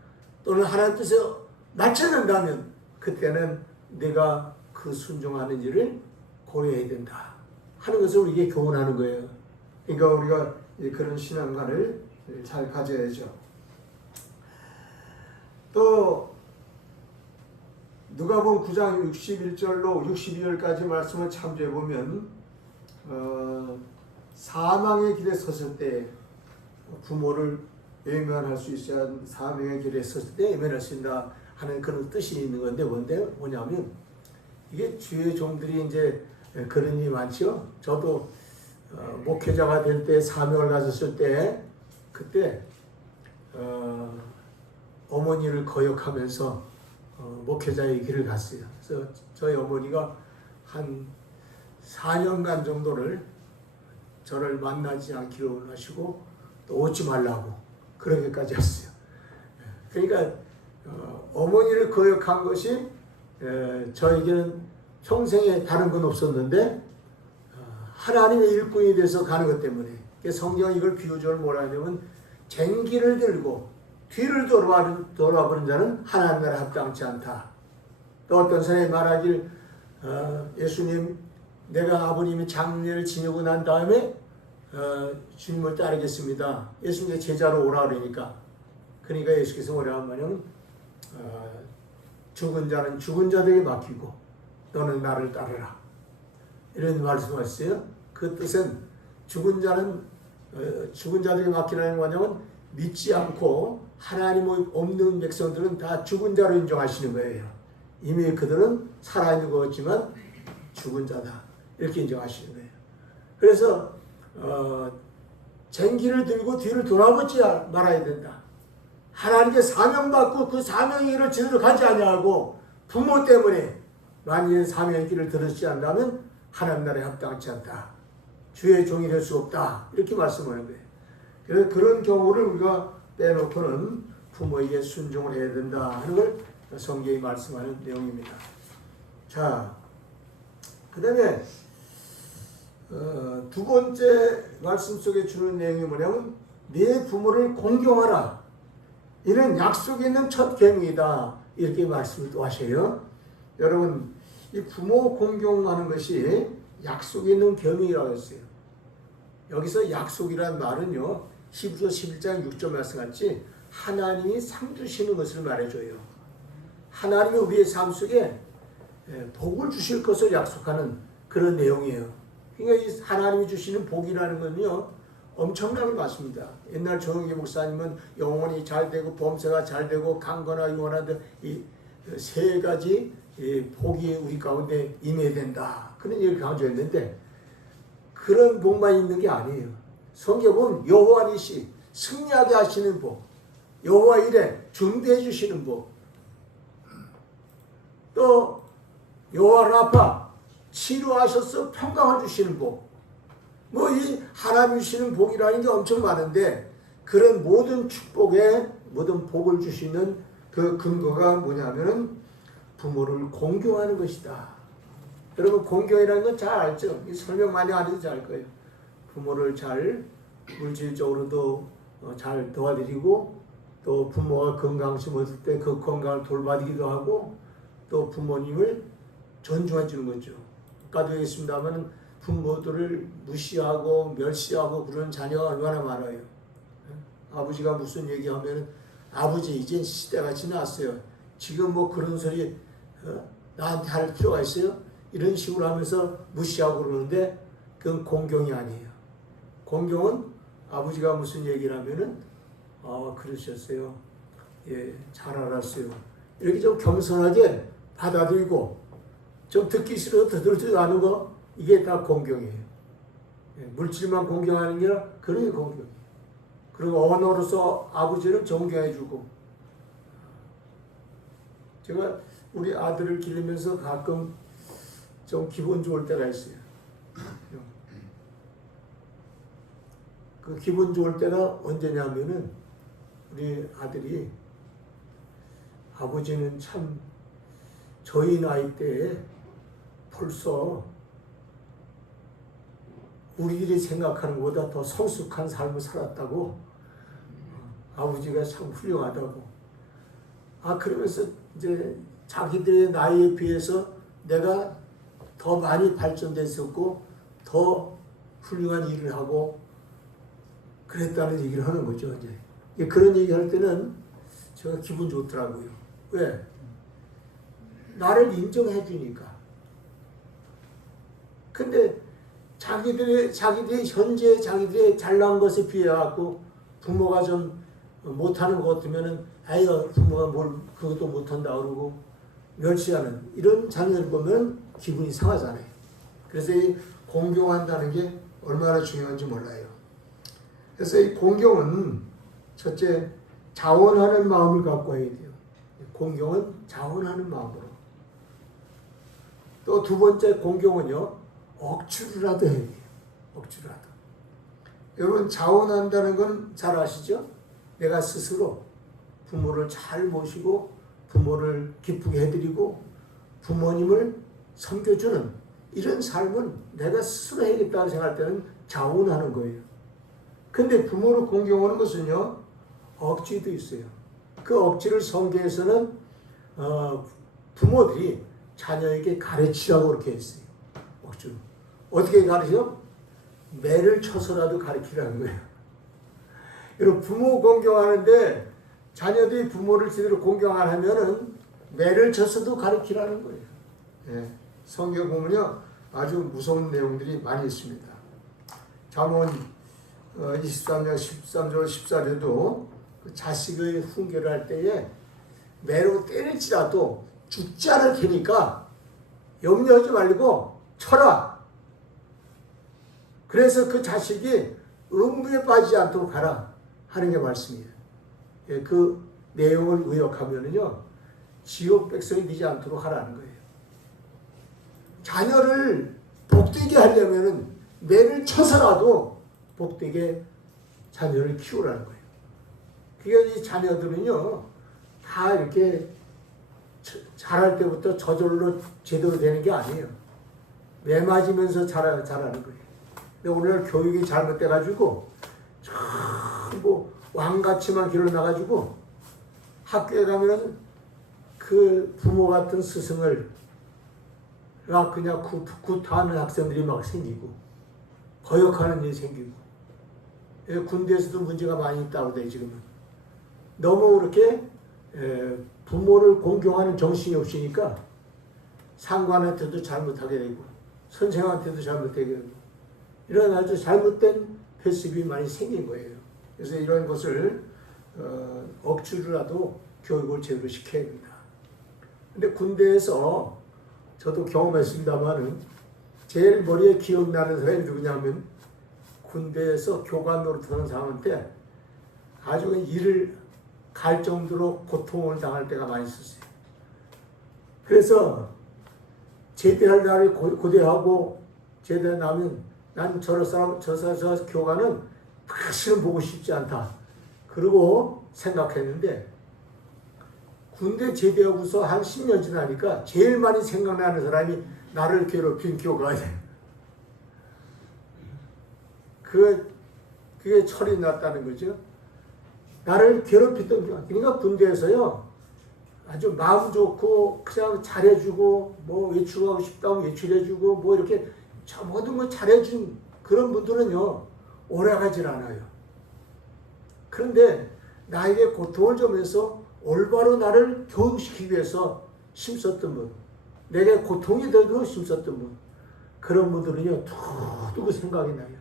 또는 하나님 뜻에 맞춰낸다면 그때는 내가 그 순종하는 일을 고려해야 된다 하는 것을 우리에게 교훈하는 거예요. 그러니까 우리가 그런 신앙관을 잘 가져야죠. 또 누가복음 9장 61절로 62절까지 말씀을 참조해 보면 사망의 길에 섰을 때 부모를 외면할 수 있어야 사망의 길에 섰을 때 외면할 수 있다 하는 그런 뜻이 있는 건데 뭐냐면 이게 주의 종들이 이제 그런 일이 많죠. 저도 목회자가 될 때 사명을 가졌을 때 그때 어머니를 거역하면서 목회자의 길을 갔어요. 그래서 저희 어머니가 한 4년간 정도를 저를 만나지 않기로 하시고 또 오지 말라고 그러기까지 했어요. 그러니까 어머니를 거역한 것이 저에게는 평생에 다른 건 없었는데 하나님의 일꾼이 돼서 가는 것 때문에 성경은 이걸 비유적으로 뭐라 하냐면 쟁기를 들고 뒤를 돌아보는 자는 하나님 나라에 합당치 않다. 또 어떤 사람이 말하길 예수님 내가 아버님이 장례를 지내고 난 다음에 주님을 따르겠습니다. 예수님의 제자로 오라 그러니까 그러니까 예수께서 뭐라 하냐면 죽은 자는 죽은 자들에게 맡기고 너는 나를 따르라 이런 말씀하셨어요. 그 뜻은 죽은 자는 죽은 자들에게 맡기라는 거냐면 믿지 않고 하나님 없는 백성들은 다 죽은 자로 인정하시는 거예요. 이미 그들은 살아있는 것 같지만 죽은 자다 이렇게 인정하시는 거예요. 그래서 쟁기를 들고 뒤를 돌아보지 말아야 된다. 하나님께 사명받고 그 사명의 길을 제대로 가지 아니하고 부모 때문에 만일 사명의 길을 들었지 않다면 하나님 나라에 합당치 않다. 주의 종이 될 수 없다. 이렇게 말씀하는 거예요. 그래서 그런 경우를 우리가 빼놓고는 부모에게 순종을 해야 된다 하는 걸 성경이 말씀하는 내용입니다. 자, 그 다음에 두 번째 말씀 속에 주는 내용이 뭐냐면 네 부모를 공경하라. 이는 약속이 있는 첫 계명이다. 이렇게 말씀을 또 하셔요. 여러분 이 부모 공경하는 것이 약속이 있는 계명이라고 했어요. 여기서 약속이라는 말은요 히브리서 11장 6절 말씀 같이 하나님이 상 주시는 것을 말해줘요. 하나님이 우리의 삶 속에 복을 주실 것을 약속하는 그런 내용이에요. 그러니까 이 하나님이 주시는 복이라는 건요 엄청나게 많습니다. 옛날 조영기 목사님은 영혼이 잘 되고 범사가 잘 되고 강건하고 유한하다 이 세 가지 복이 우리 가운데 임해야 된다. 그런 얘기를 강조했는데 그런 복만 있는 게 아니에요. 성경에 보면 여호와 니시 승리하게 하시는 복, 여호와 이레 준비해 주시는 복, 또 여호와 라파 치료하셔서 평강을 주시는 복, 뭐 이 하나님 주시는 복이라는 게 엄청 많은데 그런 모든 축복에 모든 복을 주시는 그 근거가 뭐냐면은 부모를 공경하는 것이다. 여러분 공경이라는 건 잘 알죠? 설명 많이 안 해도 잘 알 거예요. 부모를 잘 물질적으로도 잘 도와드리고 또 부모가 건강심 얻을 때 그 건강을 돌봐주기도 하고 또 부모님을 존중해 주는 거죠. 아까도 얘기했습니다만 부모들을 무시하고 멸시하고 그런 자녀가 얼마나 많아요. 아버지가 무슨 얘기하면 아버지 이젠 시대가 지났어요. 지금 뭐 그런 소리 나한테 할 필요가 있어요? 이런 식으로 하면서 무시하고 그러는데 그건 공경이 아니에요. 공경은 아버지가 무슨 얘기를 하면은 그러셨어요. 예, 잘 알았어요. 이렇게 좀 겸손하게 받아들이고 좀 듣기 싫어도 듣지도 않은 거 이게 다 공경이에요. 예, 물질만 공경하는 게 아니라 그런 게 공경이에요. 그리고 언어로서 아버지를 존경해주고 제가 우리 아들을 기르면서 가끔 좀 기분 좋을 때가 있어요. 그 기분 좋을 때가 언제냐면은 우리 아들이 아버지는 참 저희 나이 때에 벌써 우리들이 생각하는 것보다 더 성숙한 삶을 살았다고 아버지가 참 훌륭하다고 그러면서 이제 자기들의 나이에 비해서 내가 더 많이 발전됐었고 더 훌륭한 일을 하고 그랬다는 얘기를 하는 거죠. 이제 그런 얘기 할 때는 제가 기분 좋더라고요. 왜? 나를 인정해 주니까. 근데 자기들이 현재 자기들의 잘난 것에 비해 갖고 부모가 좀 못하는 것 같으면은 아유 부모가 뭘 그것도 못한다 그러고 멸시하는 이런 자녀를 보면 기분이 상하잖아요. 그래서 이 공경한다는 게 얼마나 중요한지 몰라요. 그래서 이 공경은 첫째 자원하는 마음을 갖고 해야 돼요. 공경은 자원하는 마음으로. 또 두 번째 공경은요, 억지로라도 해야 돼요. 억지로라도. 여러분, 자원한다는 건 잘 아시죠? 내가 스스로 부모를 잘 모시고 부모를 기쁘게 해드리고 부모님을 섬겨주는 이런 삶은 내가 스스로 해야겠다고 생각할 때는 자원하는 거예요. 근데 부모를 공경하는 것은요, 억지도 있어요. 그 억지를 성경에서는 부모들이 자녀에게 가르치라고 그렇게 했어요. 억지로. 어떻게 가르쳐? 매를 쳐서라도 가르치라는 거예요. 여러분, 부모 공경하는데 자녀들이 부모를 제대로 공경 안 하면은 매를 쳐서도 가르치라는 거예요. 예. 성경 보면요, 아주 무서운 내용들이 많이 있습니다. 잠언 23장 13절 14절도 그 자식의 훈계를 할 때에 매로 때릴지라도 죽지 않을 테니까 염려하지 말고 쳐라. 그래서 그 자식이 음부에 빠지지 않도록 하라 하는 게 말씀이에요. 예, 그 내용을 의역하면은요, 지옥 백성이 되지 않도록 하라는 거예요. 자녀를 복되게 하려면은 매를 쳐서라도 복되게 자녀를 키우라는 거예요. 그러니까 이 자녀들은요, 다 이렇게 자랄 때부터 저절로 제대로 되는 게 아니에요. 매 맞으면서 자라는 거예요. 근데 오늘 교육이 잘못돼가지고 전부 왕같이만 길을 나가지고 학교에 가면은 그 부모 같은 스승을 그냥 구타하는 학생들이 막 생기고 거역하는 일이 생기고, 군대에서도 문제가 많이 있다고 그래요. 지금은 너무 그렇게 부모를 공경하는 정신이 없으니까 상관한테도 잘못하게 되고 선생한테도 잘못하게 되고 이런 아주 잘못된 패습이 많이 생긴 거예요. 그래서 이런 것을 억지로라도 교육을 제대로 시켜야 됩니다. 근데 군대에서 저도 경험했습니다만은 제일 머리에 기억나는 사람이 누구냐면 군대에서 교관 노릇하는 사람한테 아주 일을 갈 정도로 고통을 당할 때가 많이 있었어요. 그래서 제대할 날을 고대하고 제대 나면 난 저 교관은 다시는 보고 싶지 않다. 그러고 생각했는데 군대 제대하고서 한 10년 지나니까 제일 많이 생각나는 사람이 나를 괴롭힌 교관이에요. 그게 철이 났다는 거죠. 나를 괴롭히던 교관. 그러니까 군대에서요, 아주 마음 좋고 그냥 잘해주고 뭐 외출하고 싶다면 외출해주고 뭐 이렇게 모든 걸 잘해준 그런 분들은요, 오래가질 않아요. 그런데 나에게 고통을 주면서 올바로 나를 교육시키기 위해서 힘썼던 분, 내게 고통이 되도록 힘썼던 분, 그런 분들은요, 두고두고 생각이 나요.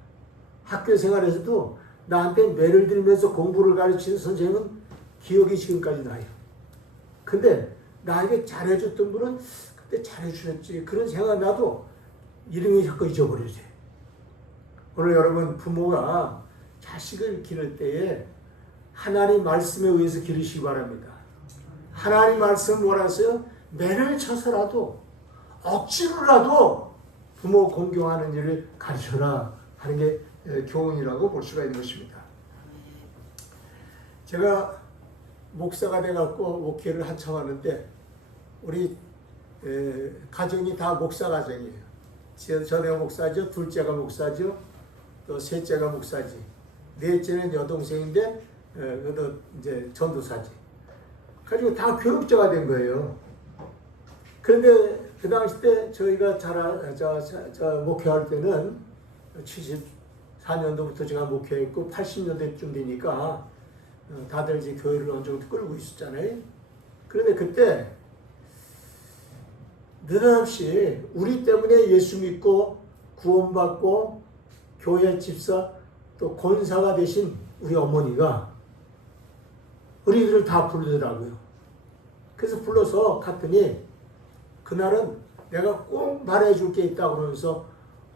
학교 생활에서도 나한테 매를 들면서 공부를 가르치는 선생님은 기억이 지금까지 나요. 근데 나에게 잘해줬던 분은 그때 잘해주셨지, 그런 생각 나도 이름이 자꾸 잊어버려져요. 오늘 여러분, 부모가 자식을 기를 때에 하나님 말씀에 의해서 기르시기 바랍니다. 하나님 말씀 뭐라서요? 매를 쳐서라도 억지로라도 부모 공경하는 일을 가르쳐라 하는 게 교훈이라고 볼 수가 있는 것입니다. 제가 목사가 돼갖고 목회를 한참 하는데 우리 가정이 다 목사 가정이에요. 전애가 목사죠, 둘째가 목사죠, 또 셋째가 목사지, 넷째는 여동생인데 그도 이제 전도사지. 가지고 다 교육자가 된 거예요. 그런데 그 당시 때 저희가 목회할 때는 74년도부터 제가 목회했고 80년대쯤 되니까 다들 이제 교회를 어느 정도 끌고 있었잖아요. 그런데 그때 느닷없이 우리 때문에 예수 믿고 구원받고 교회 집사 또 권사가 되신 우리 어머니가 우리들을 다 부르더라고요. 그래서 불러서 갔더니 그날은 내가 꼭 말해줄 게 있다고 그러면서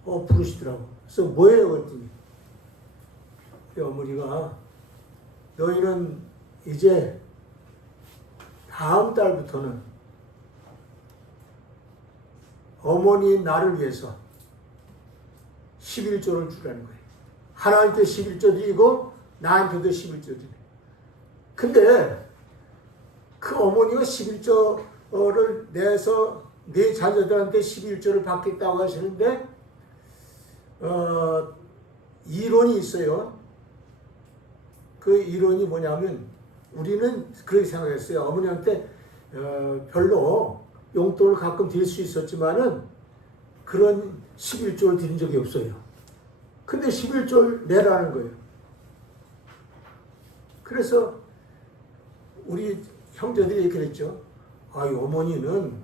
부르시더라고. 그래서 뭐예요? 그랬더니 우리 어머니가 너희는 이제 다음 달부터는 어머니 나를 위해서 11조를 주라는 거예요. 하나님께 11조 드리고 나한테도 11조 드리고. 근데 그 어머니가 11조를 내서 내 자녀들한테 11조를 받겠다고 하시는데 이론이 있어요. 그 이론이 뭐냐면 우리는 그렇게 생각했어요. 어머니한테 별로 용돈을 가끔 드릴 수 있었지만은 그런 11조를 드린 적이 없어요. 근데 11조를 내라는 거예요. 그래서 우리 형제들이 그랬죠. 어머니는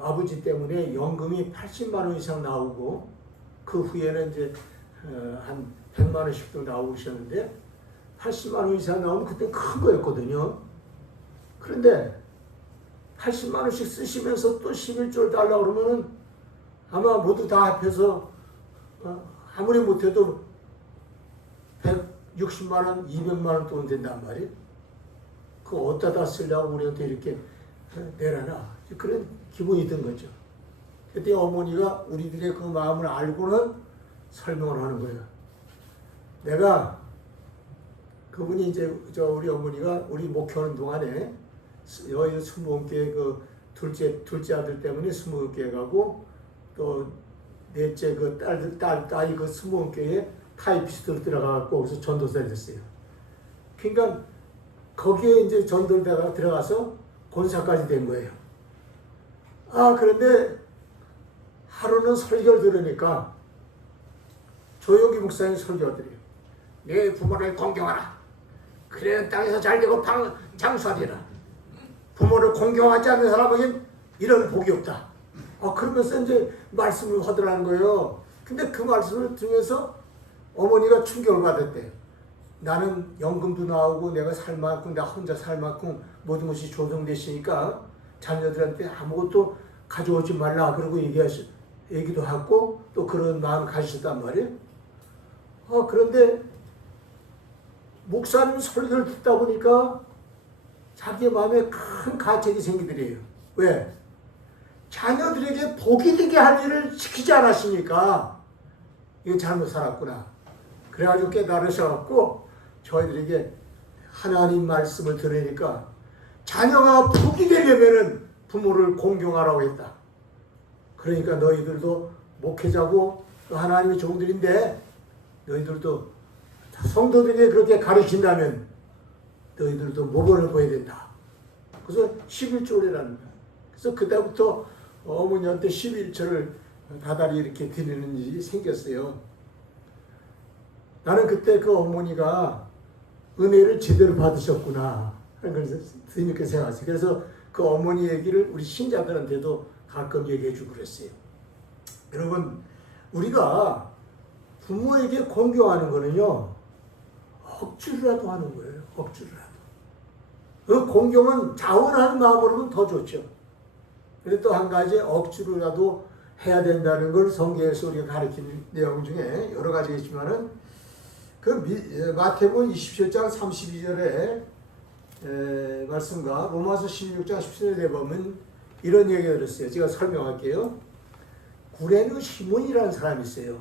아버지 때문에 연금이 80만 원 이상 나오고 그 후에는 이제 한 100만 원씩도 나오셨는데 80만 원 이상 나오면 그때 큰 거였거든요. 그런데 80만 원씩 쓰시면서 또 11조를 달라고 그러면은 아마 모두 다 합해서 아무리 못해도 160만 원, 200만 원 돈 된단 말이에요. 그거 어디다 다 쓰려고 우리한테 이렇게 내라나 그런 기분이 든 거죠. 그때 어머니가 우리들의 그 마음을 알고는 설명을 하는 거예요. 내가 그분이 이제 우리 어머니가 우리 목회하는 동안에 여기 수목교회 그 둘째 아들 때문에 수목교회 가고 또 넷째 그 딸이 그 수목교회에 타이피스트로 들어가고 거기서 전도사를 됐어요. 그러니까 거기에 이제 전도대가 들어가서 권사까지 된 거예요. 그런데 하루는 설교를 들으니까 조용기 목사님 설교들이에요. 내 부모를 공경하라. 그래 땅에서 잘되고 장수하리라. 부모를 공경하지 않는 사람에겐 이런 복이 없다. 그러면서 이제 말씀을 하더라는 거예요. 근데 그 말씀을 들으면서 어머니가 충격을 받았대요. 나는 연금도 나오고 내가 살 만큼 나 혼자 살 만큼 모든 것이 조성됐으니까 자녀들한테 아무것도 가져오지 말라 그러고 얘기도 하고 또 그런 마음을 가지셨단 말이에요. 그런데 목사님 설교를 듣다 보니까 자기 마음에 큰 가책이 생기더래요. 왜? 자녀들에게 복이 되게 할 일을 시키지 않았으니까 이거 잘못 살았구나. 그래가지고 깨달으셔갖고 저희들에게 하나님 말씀을 들으니까 자녀가 복이 되려면은 부모를 공경하라고 했다. 그러니까 너희들도 목회자고 하나님의 종들인데 너희들도 성도들에게 그렇게 가르친다면 너희들도 모범을 보여야 된다. 그래서 11조라는 거야. 그래서 그때부터 어머니한테 11조를 다달이 이렇게 드리는 일이 생겼어요. 나는 그때 그 어머니가 은혜를 제대로 받으셨구나 하는 걸 드니까 생각했어요. 그래서 그 어머니 얘기를 우리 신자들한테도 가끔 얘기해 주고 그랬어요. 여러분, 우리가 부모에게 공경하는 거는요, 억지로라도 하는 거예요. 억지로라도. 그 공경은 자원하는 마음으로는 더 좋죠. 그런데 또 한 가지 억지로라도 해야 된다는 걸 성경에서 우리가 가르치는 내용 중에 여러 가지가 있지만은 그 마태복음 27장 32절에 말씀과 로마서 16장 17절에 보면 이런 얘기를 들었어요. 제가 설명할게요. 구레네 시몬이라는 사람이 있어요.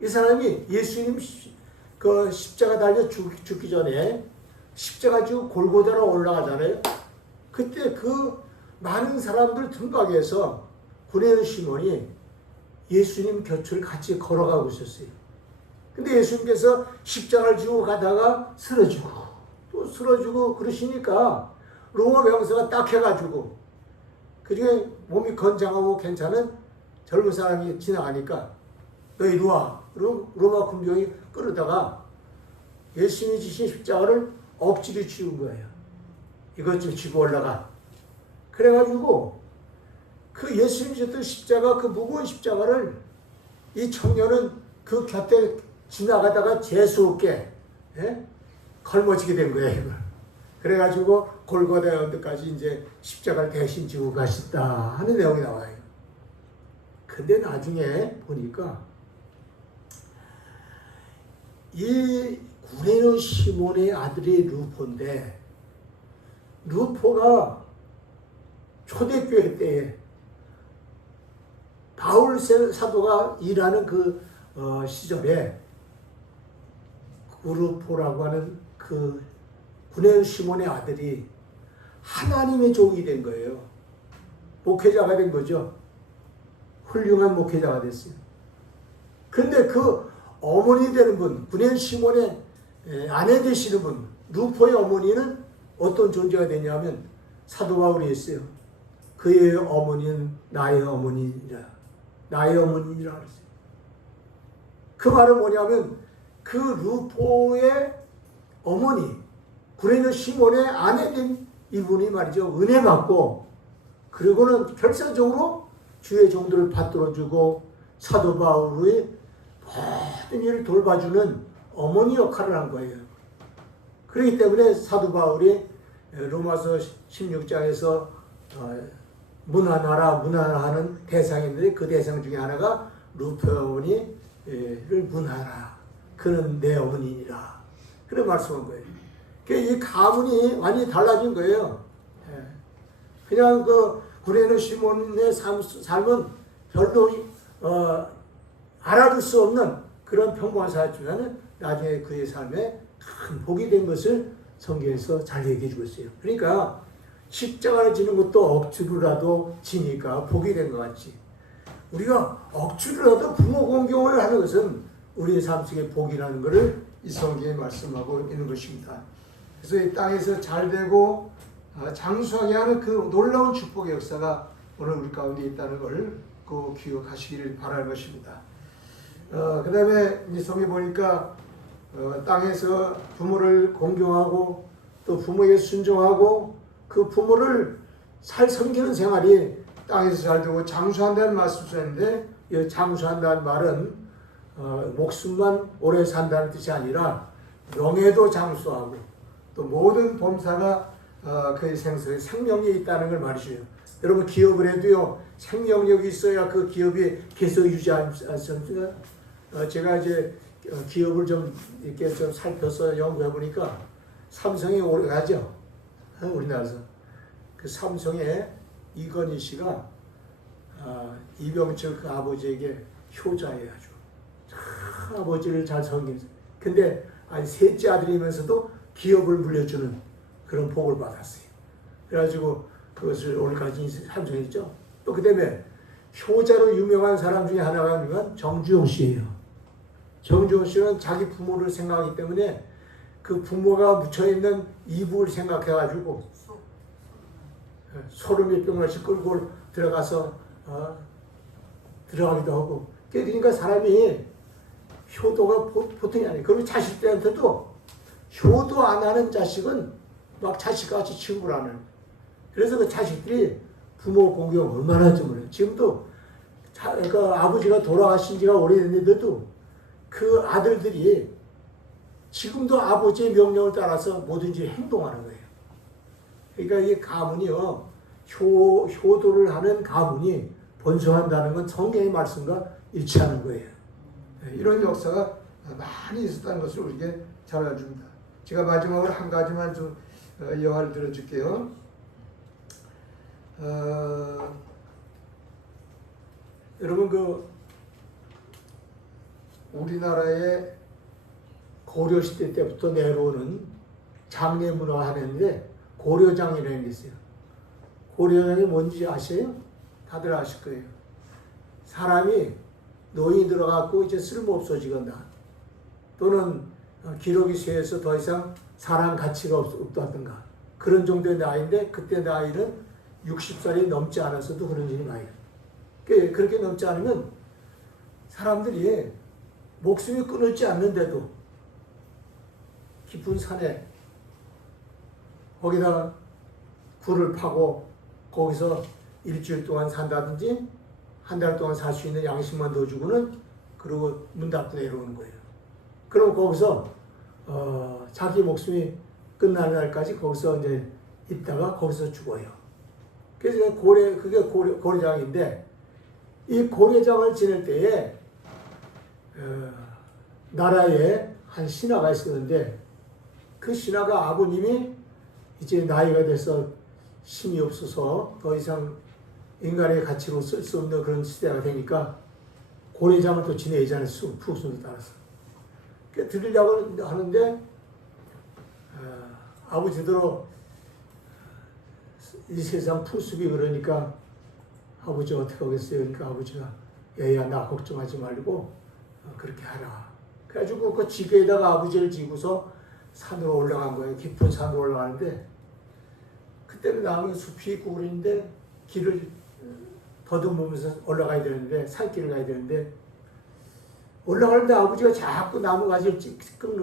이 사람이 예수님 그 십자가 달려 죽기 전에 십자가 지고 골고다로 올라가잖아요. 그때 그 많은 사람들 등각에서 구레네 시몬이 예수님 곁을 같이 걸어가고 있었어요. 근데 예수님께서 십자가를 지고 가다가 쓰러지고 또 쓰러지고 그러시니까 로마 병사가 딱 해가지고 그중에 몸이 건장하고 괜찮은 젊은 사람이 지나가니까 너 이리 와. 그럼 로마 군병이 끌어다가 예수님이 지신 십자가를 억지로 지운 거예요. 이것 좀 지고 올라가. 그래가지고 그 예수님이 졌던 십자가, 그 무거운 십자가를 이 청년은 그 곁에 지나가다가 재수없게 걸머지게 된 거예요. 이걸. 그래가지고 골고다 언덕까지 이제 십자가를 대신 지고 가셨다 하는 내용이 나와요. 근데 나중에 보니까 이 구레네 시몬의 아들이 루포인데 루포가 초대교회 때에 바울 사도가 일하는 그 시절에 루포라고 하는 그 구레네 시몬의 아들이 하나님의 종이 된 거예요. 목회자가 된 거죠. 훌륭한 목회자가 됐어요. 근데 그 어머니 되는 분, 구레네 시몬의 아내 되시는 분, 루포의 어머니는 어떤 존재가 되냐면 사도 바울이 했어요. 그의 어머니는 나의 어머니니라. 나의 어머니니라 그랬어요. 그 말은 뭐냐면 그 루포의 어머니, 구레네 시몬의 아내된 이분이 말이죠. 은혜 받고 그리고는 결사적으로 주의 종들을 받들어주고 사도 바울의 모든 일을 돌봐주는 어머니 역할을 한 거예요. 그렇기 때문에 사도 바울이 로마서 16장에서 문안하는 대상인데 그 대상 중에 하나가 루포의 어머니를 문하라. 그는 내 어머니니라. 그런 말씀한 거예요. 이 가문이 완전히 달라진 거예요. 그냥 그 구레네 시몬의 삶은 별로 알아둘 수 없는 그런 평범한 삶이지만 나중에 그의 삶에 큰 복이 된 것을 성경에서 잘 얘기해 주고 있어요. 그러니까 십자가를 지는 것도 억지로라도 지니까 복이 된 것 같지. 우리가 억지로라도 부모 공경을 하는 것은 우리의 삶 속에 복이라는 것을 이 성경에 말씀하고 있는 것입니다. 그래서 이 땅에서 잘 되고 장수하게 하는 그 놀라운 축복의 역사가 오늘 우리 가운데 있다는 걸 꼭 기억하시기를 바랄 것입니다. 그 다음에 이 성경에 보니까 땅에서 부모를 공경하고 또 부모에게 순종하고 그 부모를 잘 섬기는 생활이 땅에서 잘 되고 장수한다는 말씀을 썼는데 이 장수한다는 말은 목숨만 오래 산다는 뜻이 아니라 명예도 장수하고 또 모든 범사가 그의 생사에 생명력이 있다는 걸 말이죠. 여러분 기업을 해도요 생명력이 있어야 그 기업이 계속 유지하지 않습니까? 제가 이제 기업을 좀 이렇게 좀 살펴서 연구해 보니까 삼성이 오래 가죠. 우리나라에서 그 삼성의 이건희 씨가 이병철 그 아버지에게 효자예요. 아주 아버지를 잘 섬기면서 근데 셋째 아들이면서도 기업을 물려주는 그런 복을 받았어요. 그래가지고 그것을 오늘까지 삼성했죠. 또 그 다음에 효자로 유명한 사람 중에 하나가 누구냐면 정주영 씨예요. 정주영 씨는 자기 부모를 생각하기 때문에 그 부모가 묻혀있는 이북을 생각해가지고 소를 몇 병씩 끌고 들어가서 들어가기도 하고 그러니까 사람이 효도가 보통이 아니에요. 그리고 자식들한테도 효도 안 하는 자식은 막 자식같이 취급을 하는. 그래서 그 자식들이 부모 공경 얼마나 하는지 몰라요. 지금도 그 아버지가 돌아가신 지가 오래됐는데도 그 아들들이 지금도 아버지의 명령을 따라서 뭐든지 행동하는 거예요. 그러니까 이 가문이요, 효도를 하는 가문이 번성한다는 건 성경의 말씀과 일치하는 거예요. 이런 역사가 많이 있었다는 것을 우리에게 잘 알려줍니다. 제가 마지막으로 한 가지만 좀 영화를 들어줄게요. 여러분 그 우리나라의 고려시대 때부터 내려오는 장례 문화가 하는데 고려장이라는 게 있어요. 고려장이 뭔지 아세요? 다들 아실 거예요. 사람이 노인이 들어가고 이제 쓸모 없어지거나 또는 기록이 쇠해서 더 이상 사람 가치가 없다든가 그런 정도의 나이인데 그때 나이는 60살이 넘지 않았어도 그런 일이 많아요. 그렇게 넘지 않으면 사람들이 목숨이 끊어지지 않는데도 깊은 산에 거기다 굴을 파고 거기서 일주일 동안 산다든지 한 달 동안 살 수 있는 양식만 넣어주고는 그리고 문 닫고 내려오는 거예요. 그럼 거기서 자기 목숨이 끝나는 날까지 거기서 이제 있다가 거기서 죽어요. 그래서 그게 고려장인데 이 고려장을 지낼 때에 나라에 한 신하가 있었는데 그 신하가 아버님이 이제 나이가 돼서 힘이 없어서 더 이상 인간의 가치로 쓸 수 없는 그런 시대가 되니까 고래잠을 또 지내야지 푹순도 따라서. 드리려고 하는데 아버지대로 이 세상 풀숲이 그러니까 아버지 어떻게 하겠어요? 그러니까 아버지가 얘야 나 걱정하지 말고 그렇게 하라. 그래가지고 그 지게에다가 아버지를 지고서 산으로 올라간 거예요. 깊은 산으로 올라가는데 그때는 나무 숲이 있고 그러는데 길을 더듬으면서 올라가야 되는데 산길을 가야 되는데 올라가는데 아버지가 자꾸 나무 가지를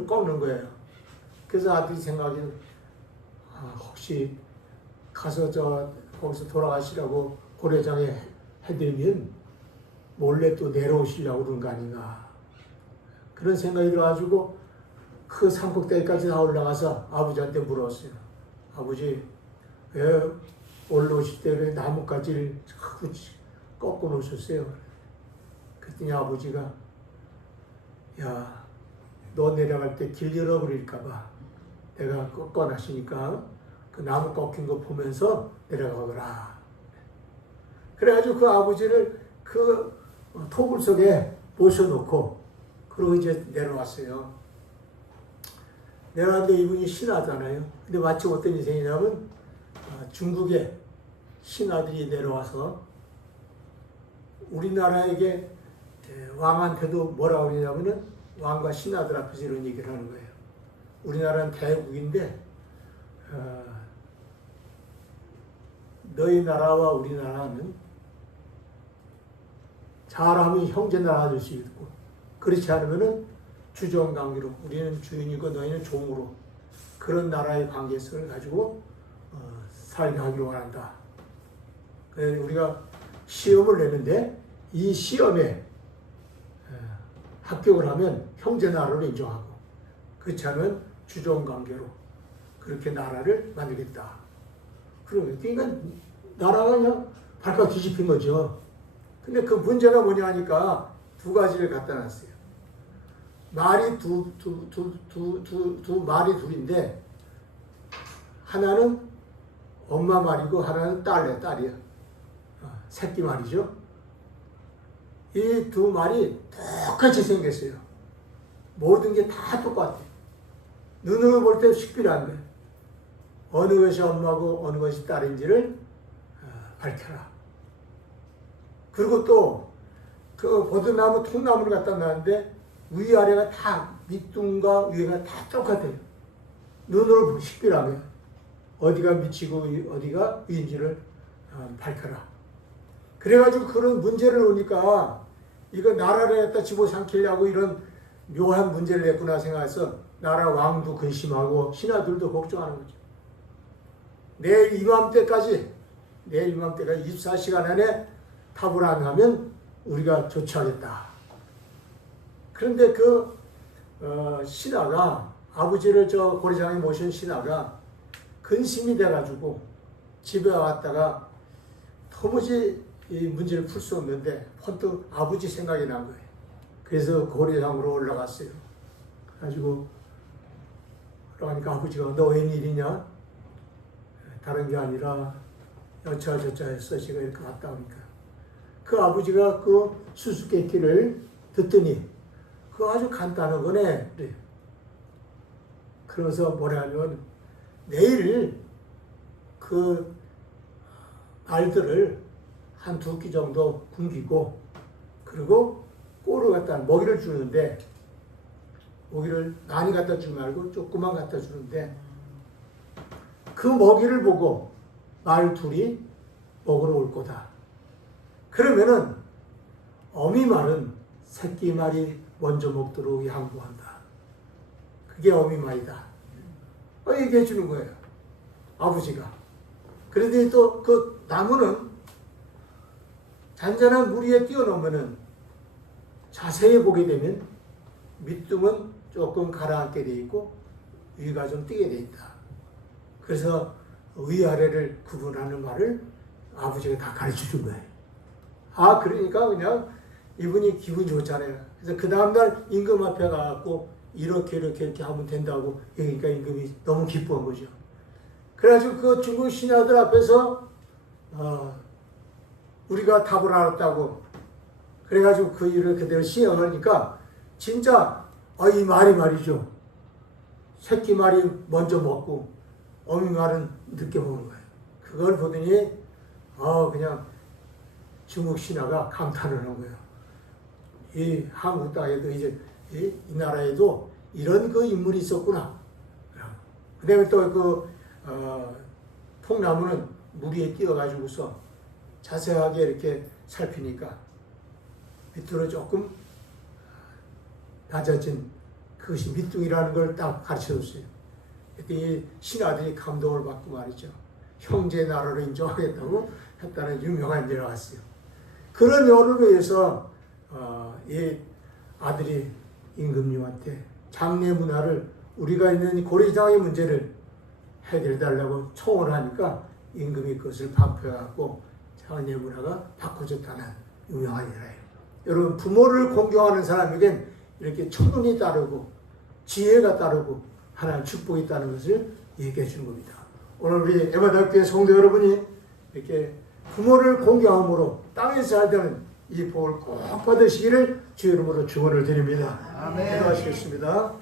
꺾는 거예요. 그래서 아들이 생각이 혹시 가서 거기서 돌아가시라고 고려장에 해드리면 몰래 또 내려오시려고 그런 거 아닌가 그런 생각이 들어가지고 그 산꼭대기까지 다 올라가서 아버지한테 물었어요. 아버지 왜 올라오실 때 왜 나뭇가지를 자꾸 꺾어 놓으셨어요? 그랬더니 아버지가 야, 너 내려갈 때 길 잃어버릴까봐 내가 꺾어놨으니까 그 나무 꺾인 거 보면서 내려가거라. 그래가지고 그 아버지를 그 토굴 속에 모셔놓고 그러고 이제 내려왔어요. 내려왔는데 이분이 신하잖아요. 근데 마침 어떤 인생이냐면 중국에 신하들이 내려와서 우리나라에게 왕한테도 뭐라고 그러냐면은 왕과 신하들 앞에서 이런 얘기를 하는 거예요. 우리나라는 대국인데 너희 나라와 우리나라는 잘하면 형제 나라 될 수 있고 그렇지 않으면은 주정관계로 우리는 주인이고 너희는 종으로 그런 나라의 관계성을 가지고 살게 하기로 원한다. 우리가 시험을 내는데 이 시험에 합격을 하면 형제 나라를 인정하고 그렇지 않으면 주종관계로 그렇게 나라를 만들겠다. 그러니까 나라가 그냥 발칵 뒤집힌 거죠. 근데 그 문제가 뭐냐 하니까 두 가지를 갖다 놨어요. 말이 말이 둘인데 하나는 엄마 말이고 하나는 딸이야. 새끼 말이죠. 이 두 말이 똑같이 생겼어요. 모든 게 다 똑같아요. 눈으로 볼 때 식별한 거예요. 어느 것이 엄마고 어느 것이 딸인지를 밝혀라. 그리고 또 그 버드나무 통나무를 갖다 놨는데 위아래가 다 밑둥과 위가 다 똑같아요. 눈으로 식별한 거예요. 어디가 밑이고 어디가 위인지를 밝혀라. 그래가지고 그런 문제를 놓으니까 이거 나라를 갖다 집어삼키려고 이런 묘한 문제를 냈구나 생각해서 나라 왕도 근심하고 신하들도 걱정하는 거죠. 내일 이맘때까지 24시간 안에 답을 안 하면 우리가 조치하겠다. 그런데 그 신하가 아버지를 고려장에 모신 신하가 근심이 돼가지고 집에 왔다가 도무지 이 문제를 풀 수 없는데 번뜩 아버지 생각이 난 거예요. 그래서 고려장으로 올라갔어요. 그래가지고 올라가니까 아버지가 너 웬일이냐? 다른 게 아니라 여차저차 해서 제가 이렇게 왔다 오니까 그 아버지가 그 수수께끼를 듣더니 그거 아주 간단한 거네. 그래. 그러면서 뭐라 하면 내일 그 알들을 한 2끼 정도 굶기고 그리고 꼴을 갖다 먹이를 주는데 먹이를 많이 갖다 주지 말고 조금만 갖다 주는데 그 먹이를 보고 말 둘이 먹으러 올 거다. 그러면은 어미 말은 새끼 말이 먼저 먹도록 양보한다. 그게 어미 말이다. 얘기해 주는 거예요. 아버지가. 그런데 또 그 나무는 잔잔한 물 위에 뛰어넘으면은 자세히 보게 되면 밑둥은 조금 가라앉게 돼 있고 위가 좀 뜨게 돼 있다. 그래서 위아래를 구분하는 말을 아버지가 다 가르쳐 준 거예요. 그러니까 그냥 이분이 기분 좋잖아요. 그래서 그 다음날 임금 앞에 가갖고 이렇게 하면 된다고 그러니까 임금이 너무 기뻐한 거죠. 그래가지고 그 중국 신하들 앞에서 우리가 답을 알았다고 그래가지고 그 일을 그대로 시행하니까 진짜 이 말이 말이죠. 새끼 말이 먼저 먹고 어미 말은 늦게 먹는 거예요. 그걸 보더니 그냥 중국 신화가 감탄을 한 거예요. 이 한국 땅에도 이제 이 나라에도 이런 그 인물이 있었구나. 그다음에 또 통나무는 물 위에 띄어가지고서 자세하게 이렇게 살피니까 밑으로 조금 낮아진 그것이 밑둥이라는 걸 딱 가르쳐줬어요. 이 신하들이 감동을 받고 말이죠. 형제 나라를 인정하겠다고 했다는 유명한 일이 나왔어요. 그런 여론에 의해서 이 아들이 임금님한테 장례 문화를 우리가 있는 고려장의 문제를 해결해달라고 청원을 하니까 임금이 그것을 반표해갖고 장례 문화가 바꿔줬다는 유명한 일이에요. 여러분 부모를 공경하는 사람에겐 이렇게 천운이 따르고 지혜가 따르고 하나님 축복이 있다는 것을 얘기해 주는 겁니다. 오늘 우리 에바다교회 성도 여러분이 이렇게 부모를 공경함으로 땅에서 살다는 이 복을 꼭 받으시기를 주 이름으로 축원을 드립니다. 아멘. 기도하시겠습니다.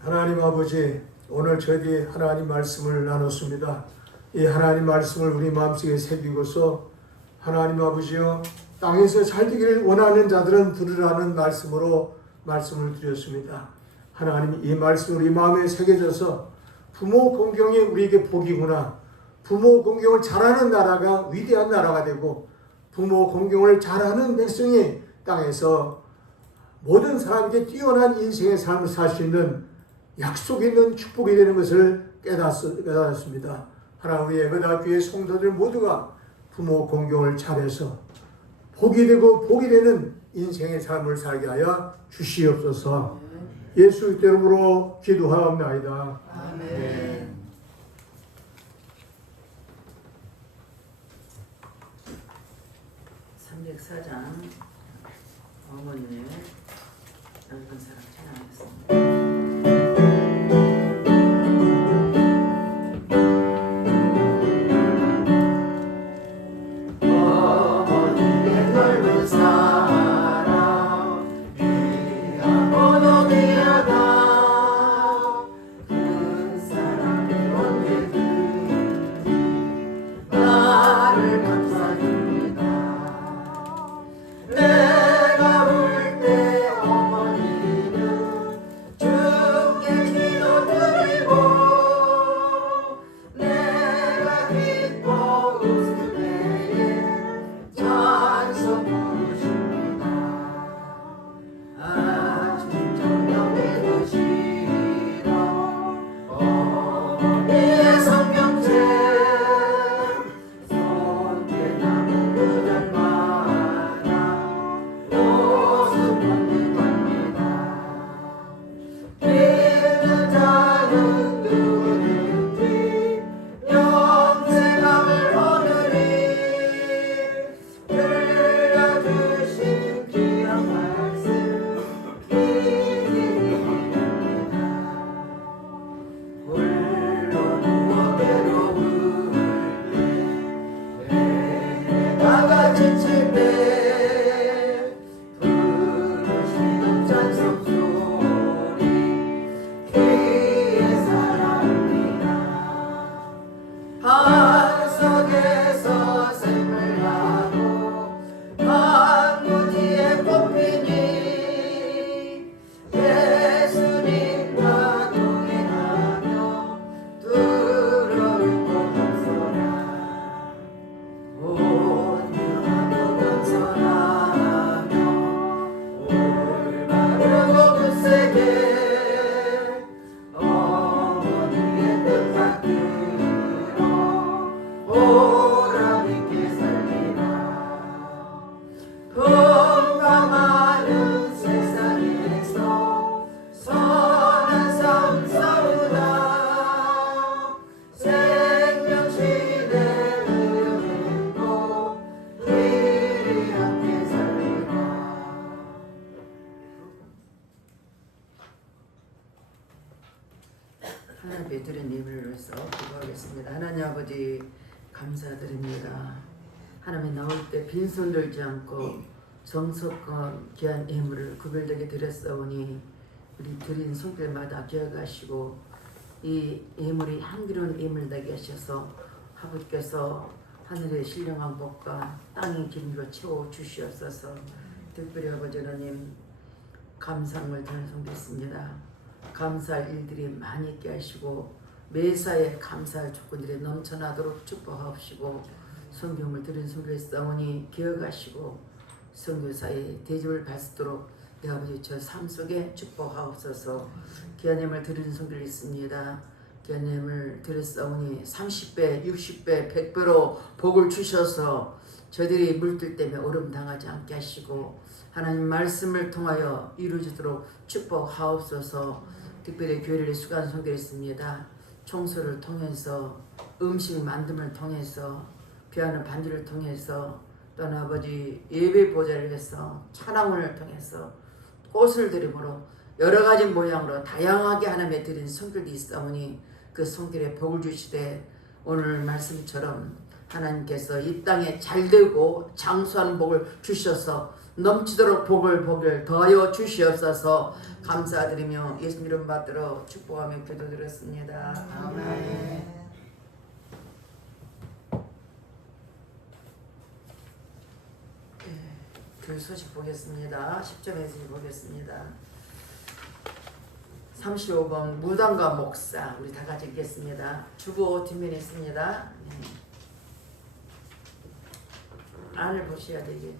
하나님 아버지, 오늘 저희들이 하나님 말씀을 나눴습니다. 이 하나님 말씀을 우리 마음속에 새기고서 하나님 아버지여 땅에서 살기를 원하는 자들은 들으라는 말씀으로 말씀을 드렸습니다. 하나님 이 말씀 우리 마음에 새겨져서 부모 공경이 우리에게 복이구나. 부모 공경을 잘하는 나라가 위대한 나라가 되고 부모 공경을 잘하는 백성이 땅에서 모든 사람에게 뛰어난 인생의 삶을 살 수 있는 약속 있는 축복이 되는 것을 깨닫습니다. 하나님 우리 에베다교회 성도들 모두가 부모 공경을 잘해서 복이 되고 복이 되는 인생의 삶을 살게 하여 주시옵소서. 예수 이름으로 기도하옵나이다. 아멘. 304장 어머니의 늙은 사람 찬양하겠습니다. 어머니의 넓은 사랑 귀하고도 귀하다. 그 사랑의 언제든지 나를 감싸줍니다. 내가 울 때 어머니는 주께 기도드리고 내가 기뻐 웃을 때에 찬송 부르십니다. 아침 저녁에 드시러 어머니의 성경책 손에 남은 그날마다 웃음 번뜩합니다. 믿는 자는 누구든지 영생함을 얻으리. 들려주신 귀한 말씀 기대됩니다. 홀로 누워 괴로울 때 내가 지칠 때 부르시는 찬송 소리 귀에 사랑합니다. 반석에서 샘을 나고 반무지에 꽃피니 예수님과 동행하며 두려울 것 없어라. 온유하고 겸손하며 올바르고 굳세게 어머니의 뜻 받들어 보람있게 살리라. 건강하는 세상에서 선한 싸움 싸우다 생명신의 의료는 고 길이 함께 살리라. 하나님의 드린 예물을 위해서 기도하겠습니다. 하나님 아버지 감사드립니다. 하나님이 나올 때 빈손 들지 않고 정성껏 귀한 예물을 구별되게 드렸사오니 우리 드린 손길마다 기억하시고 이 예물이 향기로운 예물 되게 하셔서 아버지께서 하늘의 신령한 복과 땅의 기름으로 채워 주시옵소서. 특별히 아버지 하나님 감사함을 전송했습니다. 감사할 일들이 많이 있게 하시고 매사에 감사할 조건들이 넘쳐나도록 축복하옵시고 성경을 들은 선교했사오니 기억하시고 선교사의 대접을 받도록 내 아버지 저 삶 속에 축복하옵소서. 기하님을 들은 선교를 있습니다. 기하님을 들었사오니 30배, 60배, 100배로 복을 주셔서 저들이 물들 때문에 오름 당하지 않게 하시고 하나님 말씀을 통하여 이루어지도록 축복하옵소서. 특별히 교회를 수간 소개했습니다. 청소를 통해서 음식 만듦을 통해서 비하는 반주를 통해서 또는 아버지 예배 보좌를 해서 찬양을 통해서 꽃을 드림으로 여러 가지 모양으로 다양하게 하나님의 드린 손길이 있사오니 그 손길에 복을 주시되 오늘 말씀처럼 하나님께서 이 땅에 잘되고 장수하는 복을 주셔서 넘치도록 복을 더하여 주시옵소서. 감사드리며 예수님 이름 받들어 축복하며 기도드렸습니다. 아멘. 그 소식 보겠습니다. 10점에서 보겠습니다. 35번 무당과 목사 우리 다 같이 읽겠습니다. 주보 뒷면에 있습니다. 안을 보셔야 되게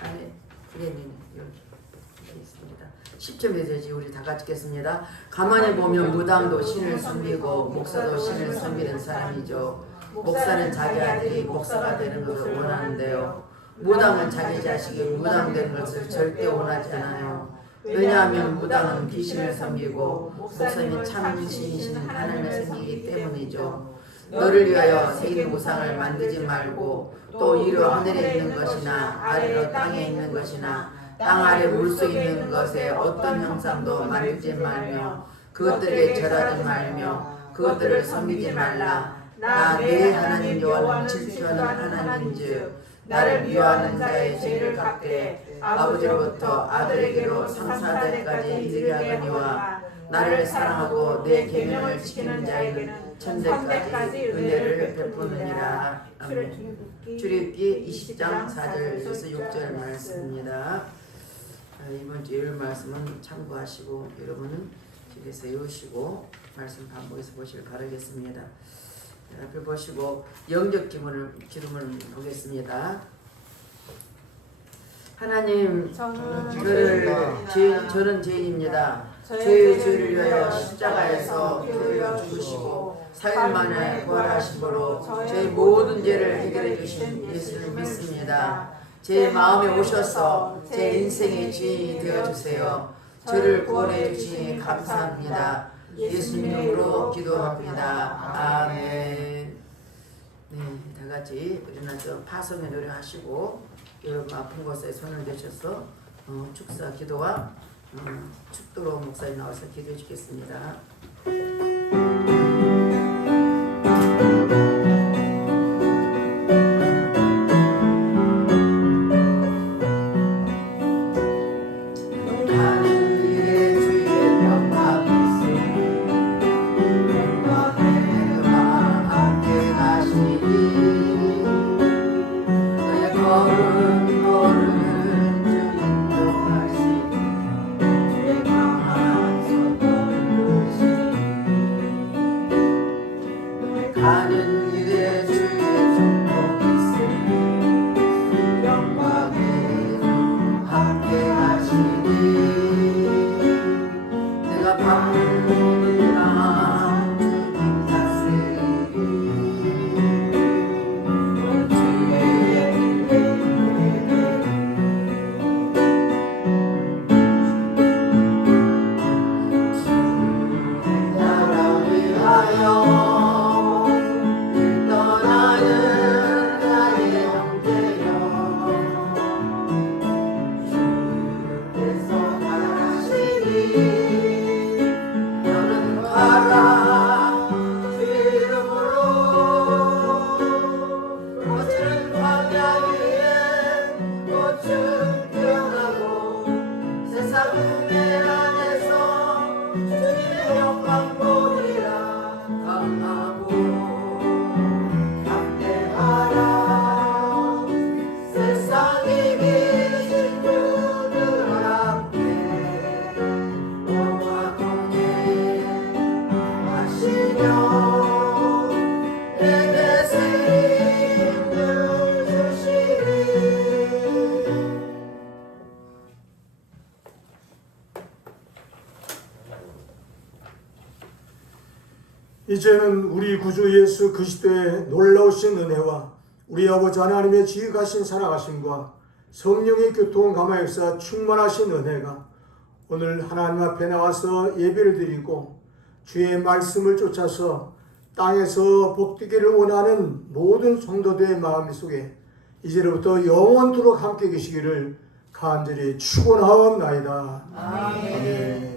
안에 여기 있습니다. 10점에서 우리 다 같이 읽겠습니다. 가만히 보면 무당도 신을 섬기고 목사도 신을 섬기는 사람이죠. 목사는 자기 아들이 목사가 되는 것을 원하는데요. 무당은 자기 자식이 무당되는 것을 절대 원하지 않아요. 왜냐하면 무당은 귀신을 섬기고 목사님은 참 신이신 하나님을 섬기기 때문이죠. 너를 위하여 새긴 우상을 만들지 말고 또 위로 하늘에 있는 것이나 아래로 땅에 있는 것이나 땅 아래 물속에 있는 것에 어떤 형상도 만들지 말며 그것들에 절하지 말며 그것들을 섬기지 말라. 나 내 하나님 여호와는 질투하는 하나님인즉 나를 미워하는 자의 죄를 갚되 아버지로부터 아들에게로 상사대까지 이르게 하거니와 나를 사랑하고 내 계명을 지키는 자에게는 천대까지 은혜를 베푸느니라. 아멘. 출애굽기 20장 4절에서 6절 말씀입니다. 이번 주 일요일 말씀은 참고하시고 여러분은 집에서 외우시고 말씀 반복해서 보시길 바라겠습니다. 앞에 보시고 영적 기름을 보겠습니다. 하나님 저는 죄인입니다. 저의 죄를 위하여 십자가에서 교회가 죽으시고 4일 만에 부활하심으로 저의 모든 죄를 해결해 주신 예수를 믿습니다. 제 마음에 오셔서 제 인생의 주인이 되어주세요. 저를 구원해 주시니 감사합니다. 예수님 이름으로 기도합니다. 아멘. 네, 다 같이 일어나서 파송의 노래 하시고 여러분 아픈 곳에 손을 대셔서 축사 기도와 축도로 목사님 나와서 기도해 주겠습니다. 이제는 우리 구주 예수 그리스도의 놀라우신 은혜와 우리 아버지 하나님의 지극하신 사랑하심과 성령의 교통 감화 역사 충만하신 은혜가 오늘 하나님 앞에 나와서 예배를 드리고 주의 말씀을 쫓아서 땅에서 복되기를 원하는 모든 성도들의 마음 속에 이제로부터 영원토록 함께 계시기를 간절히 축원하옵나이다. 아멘.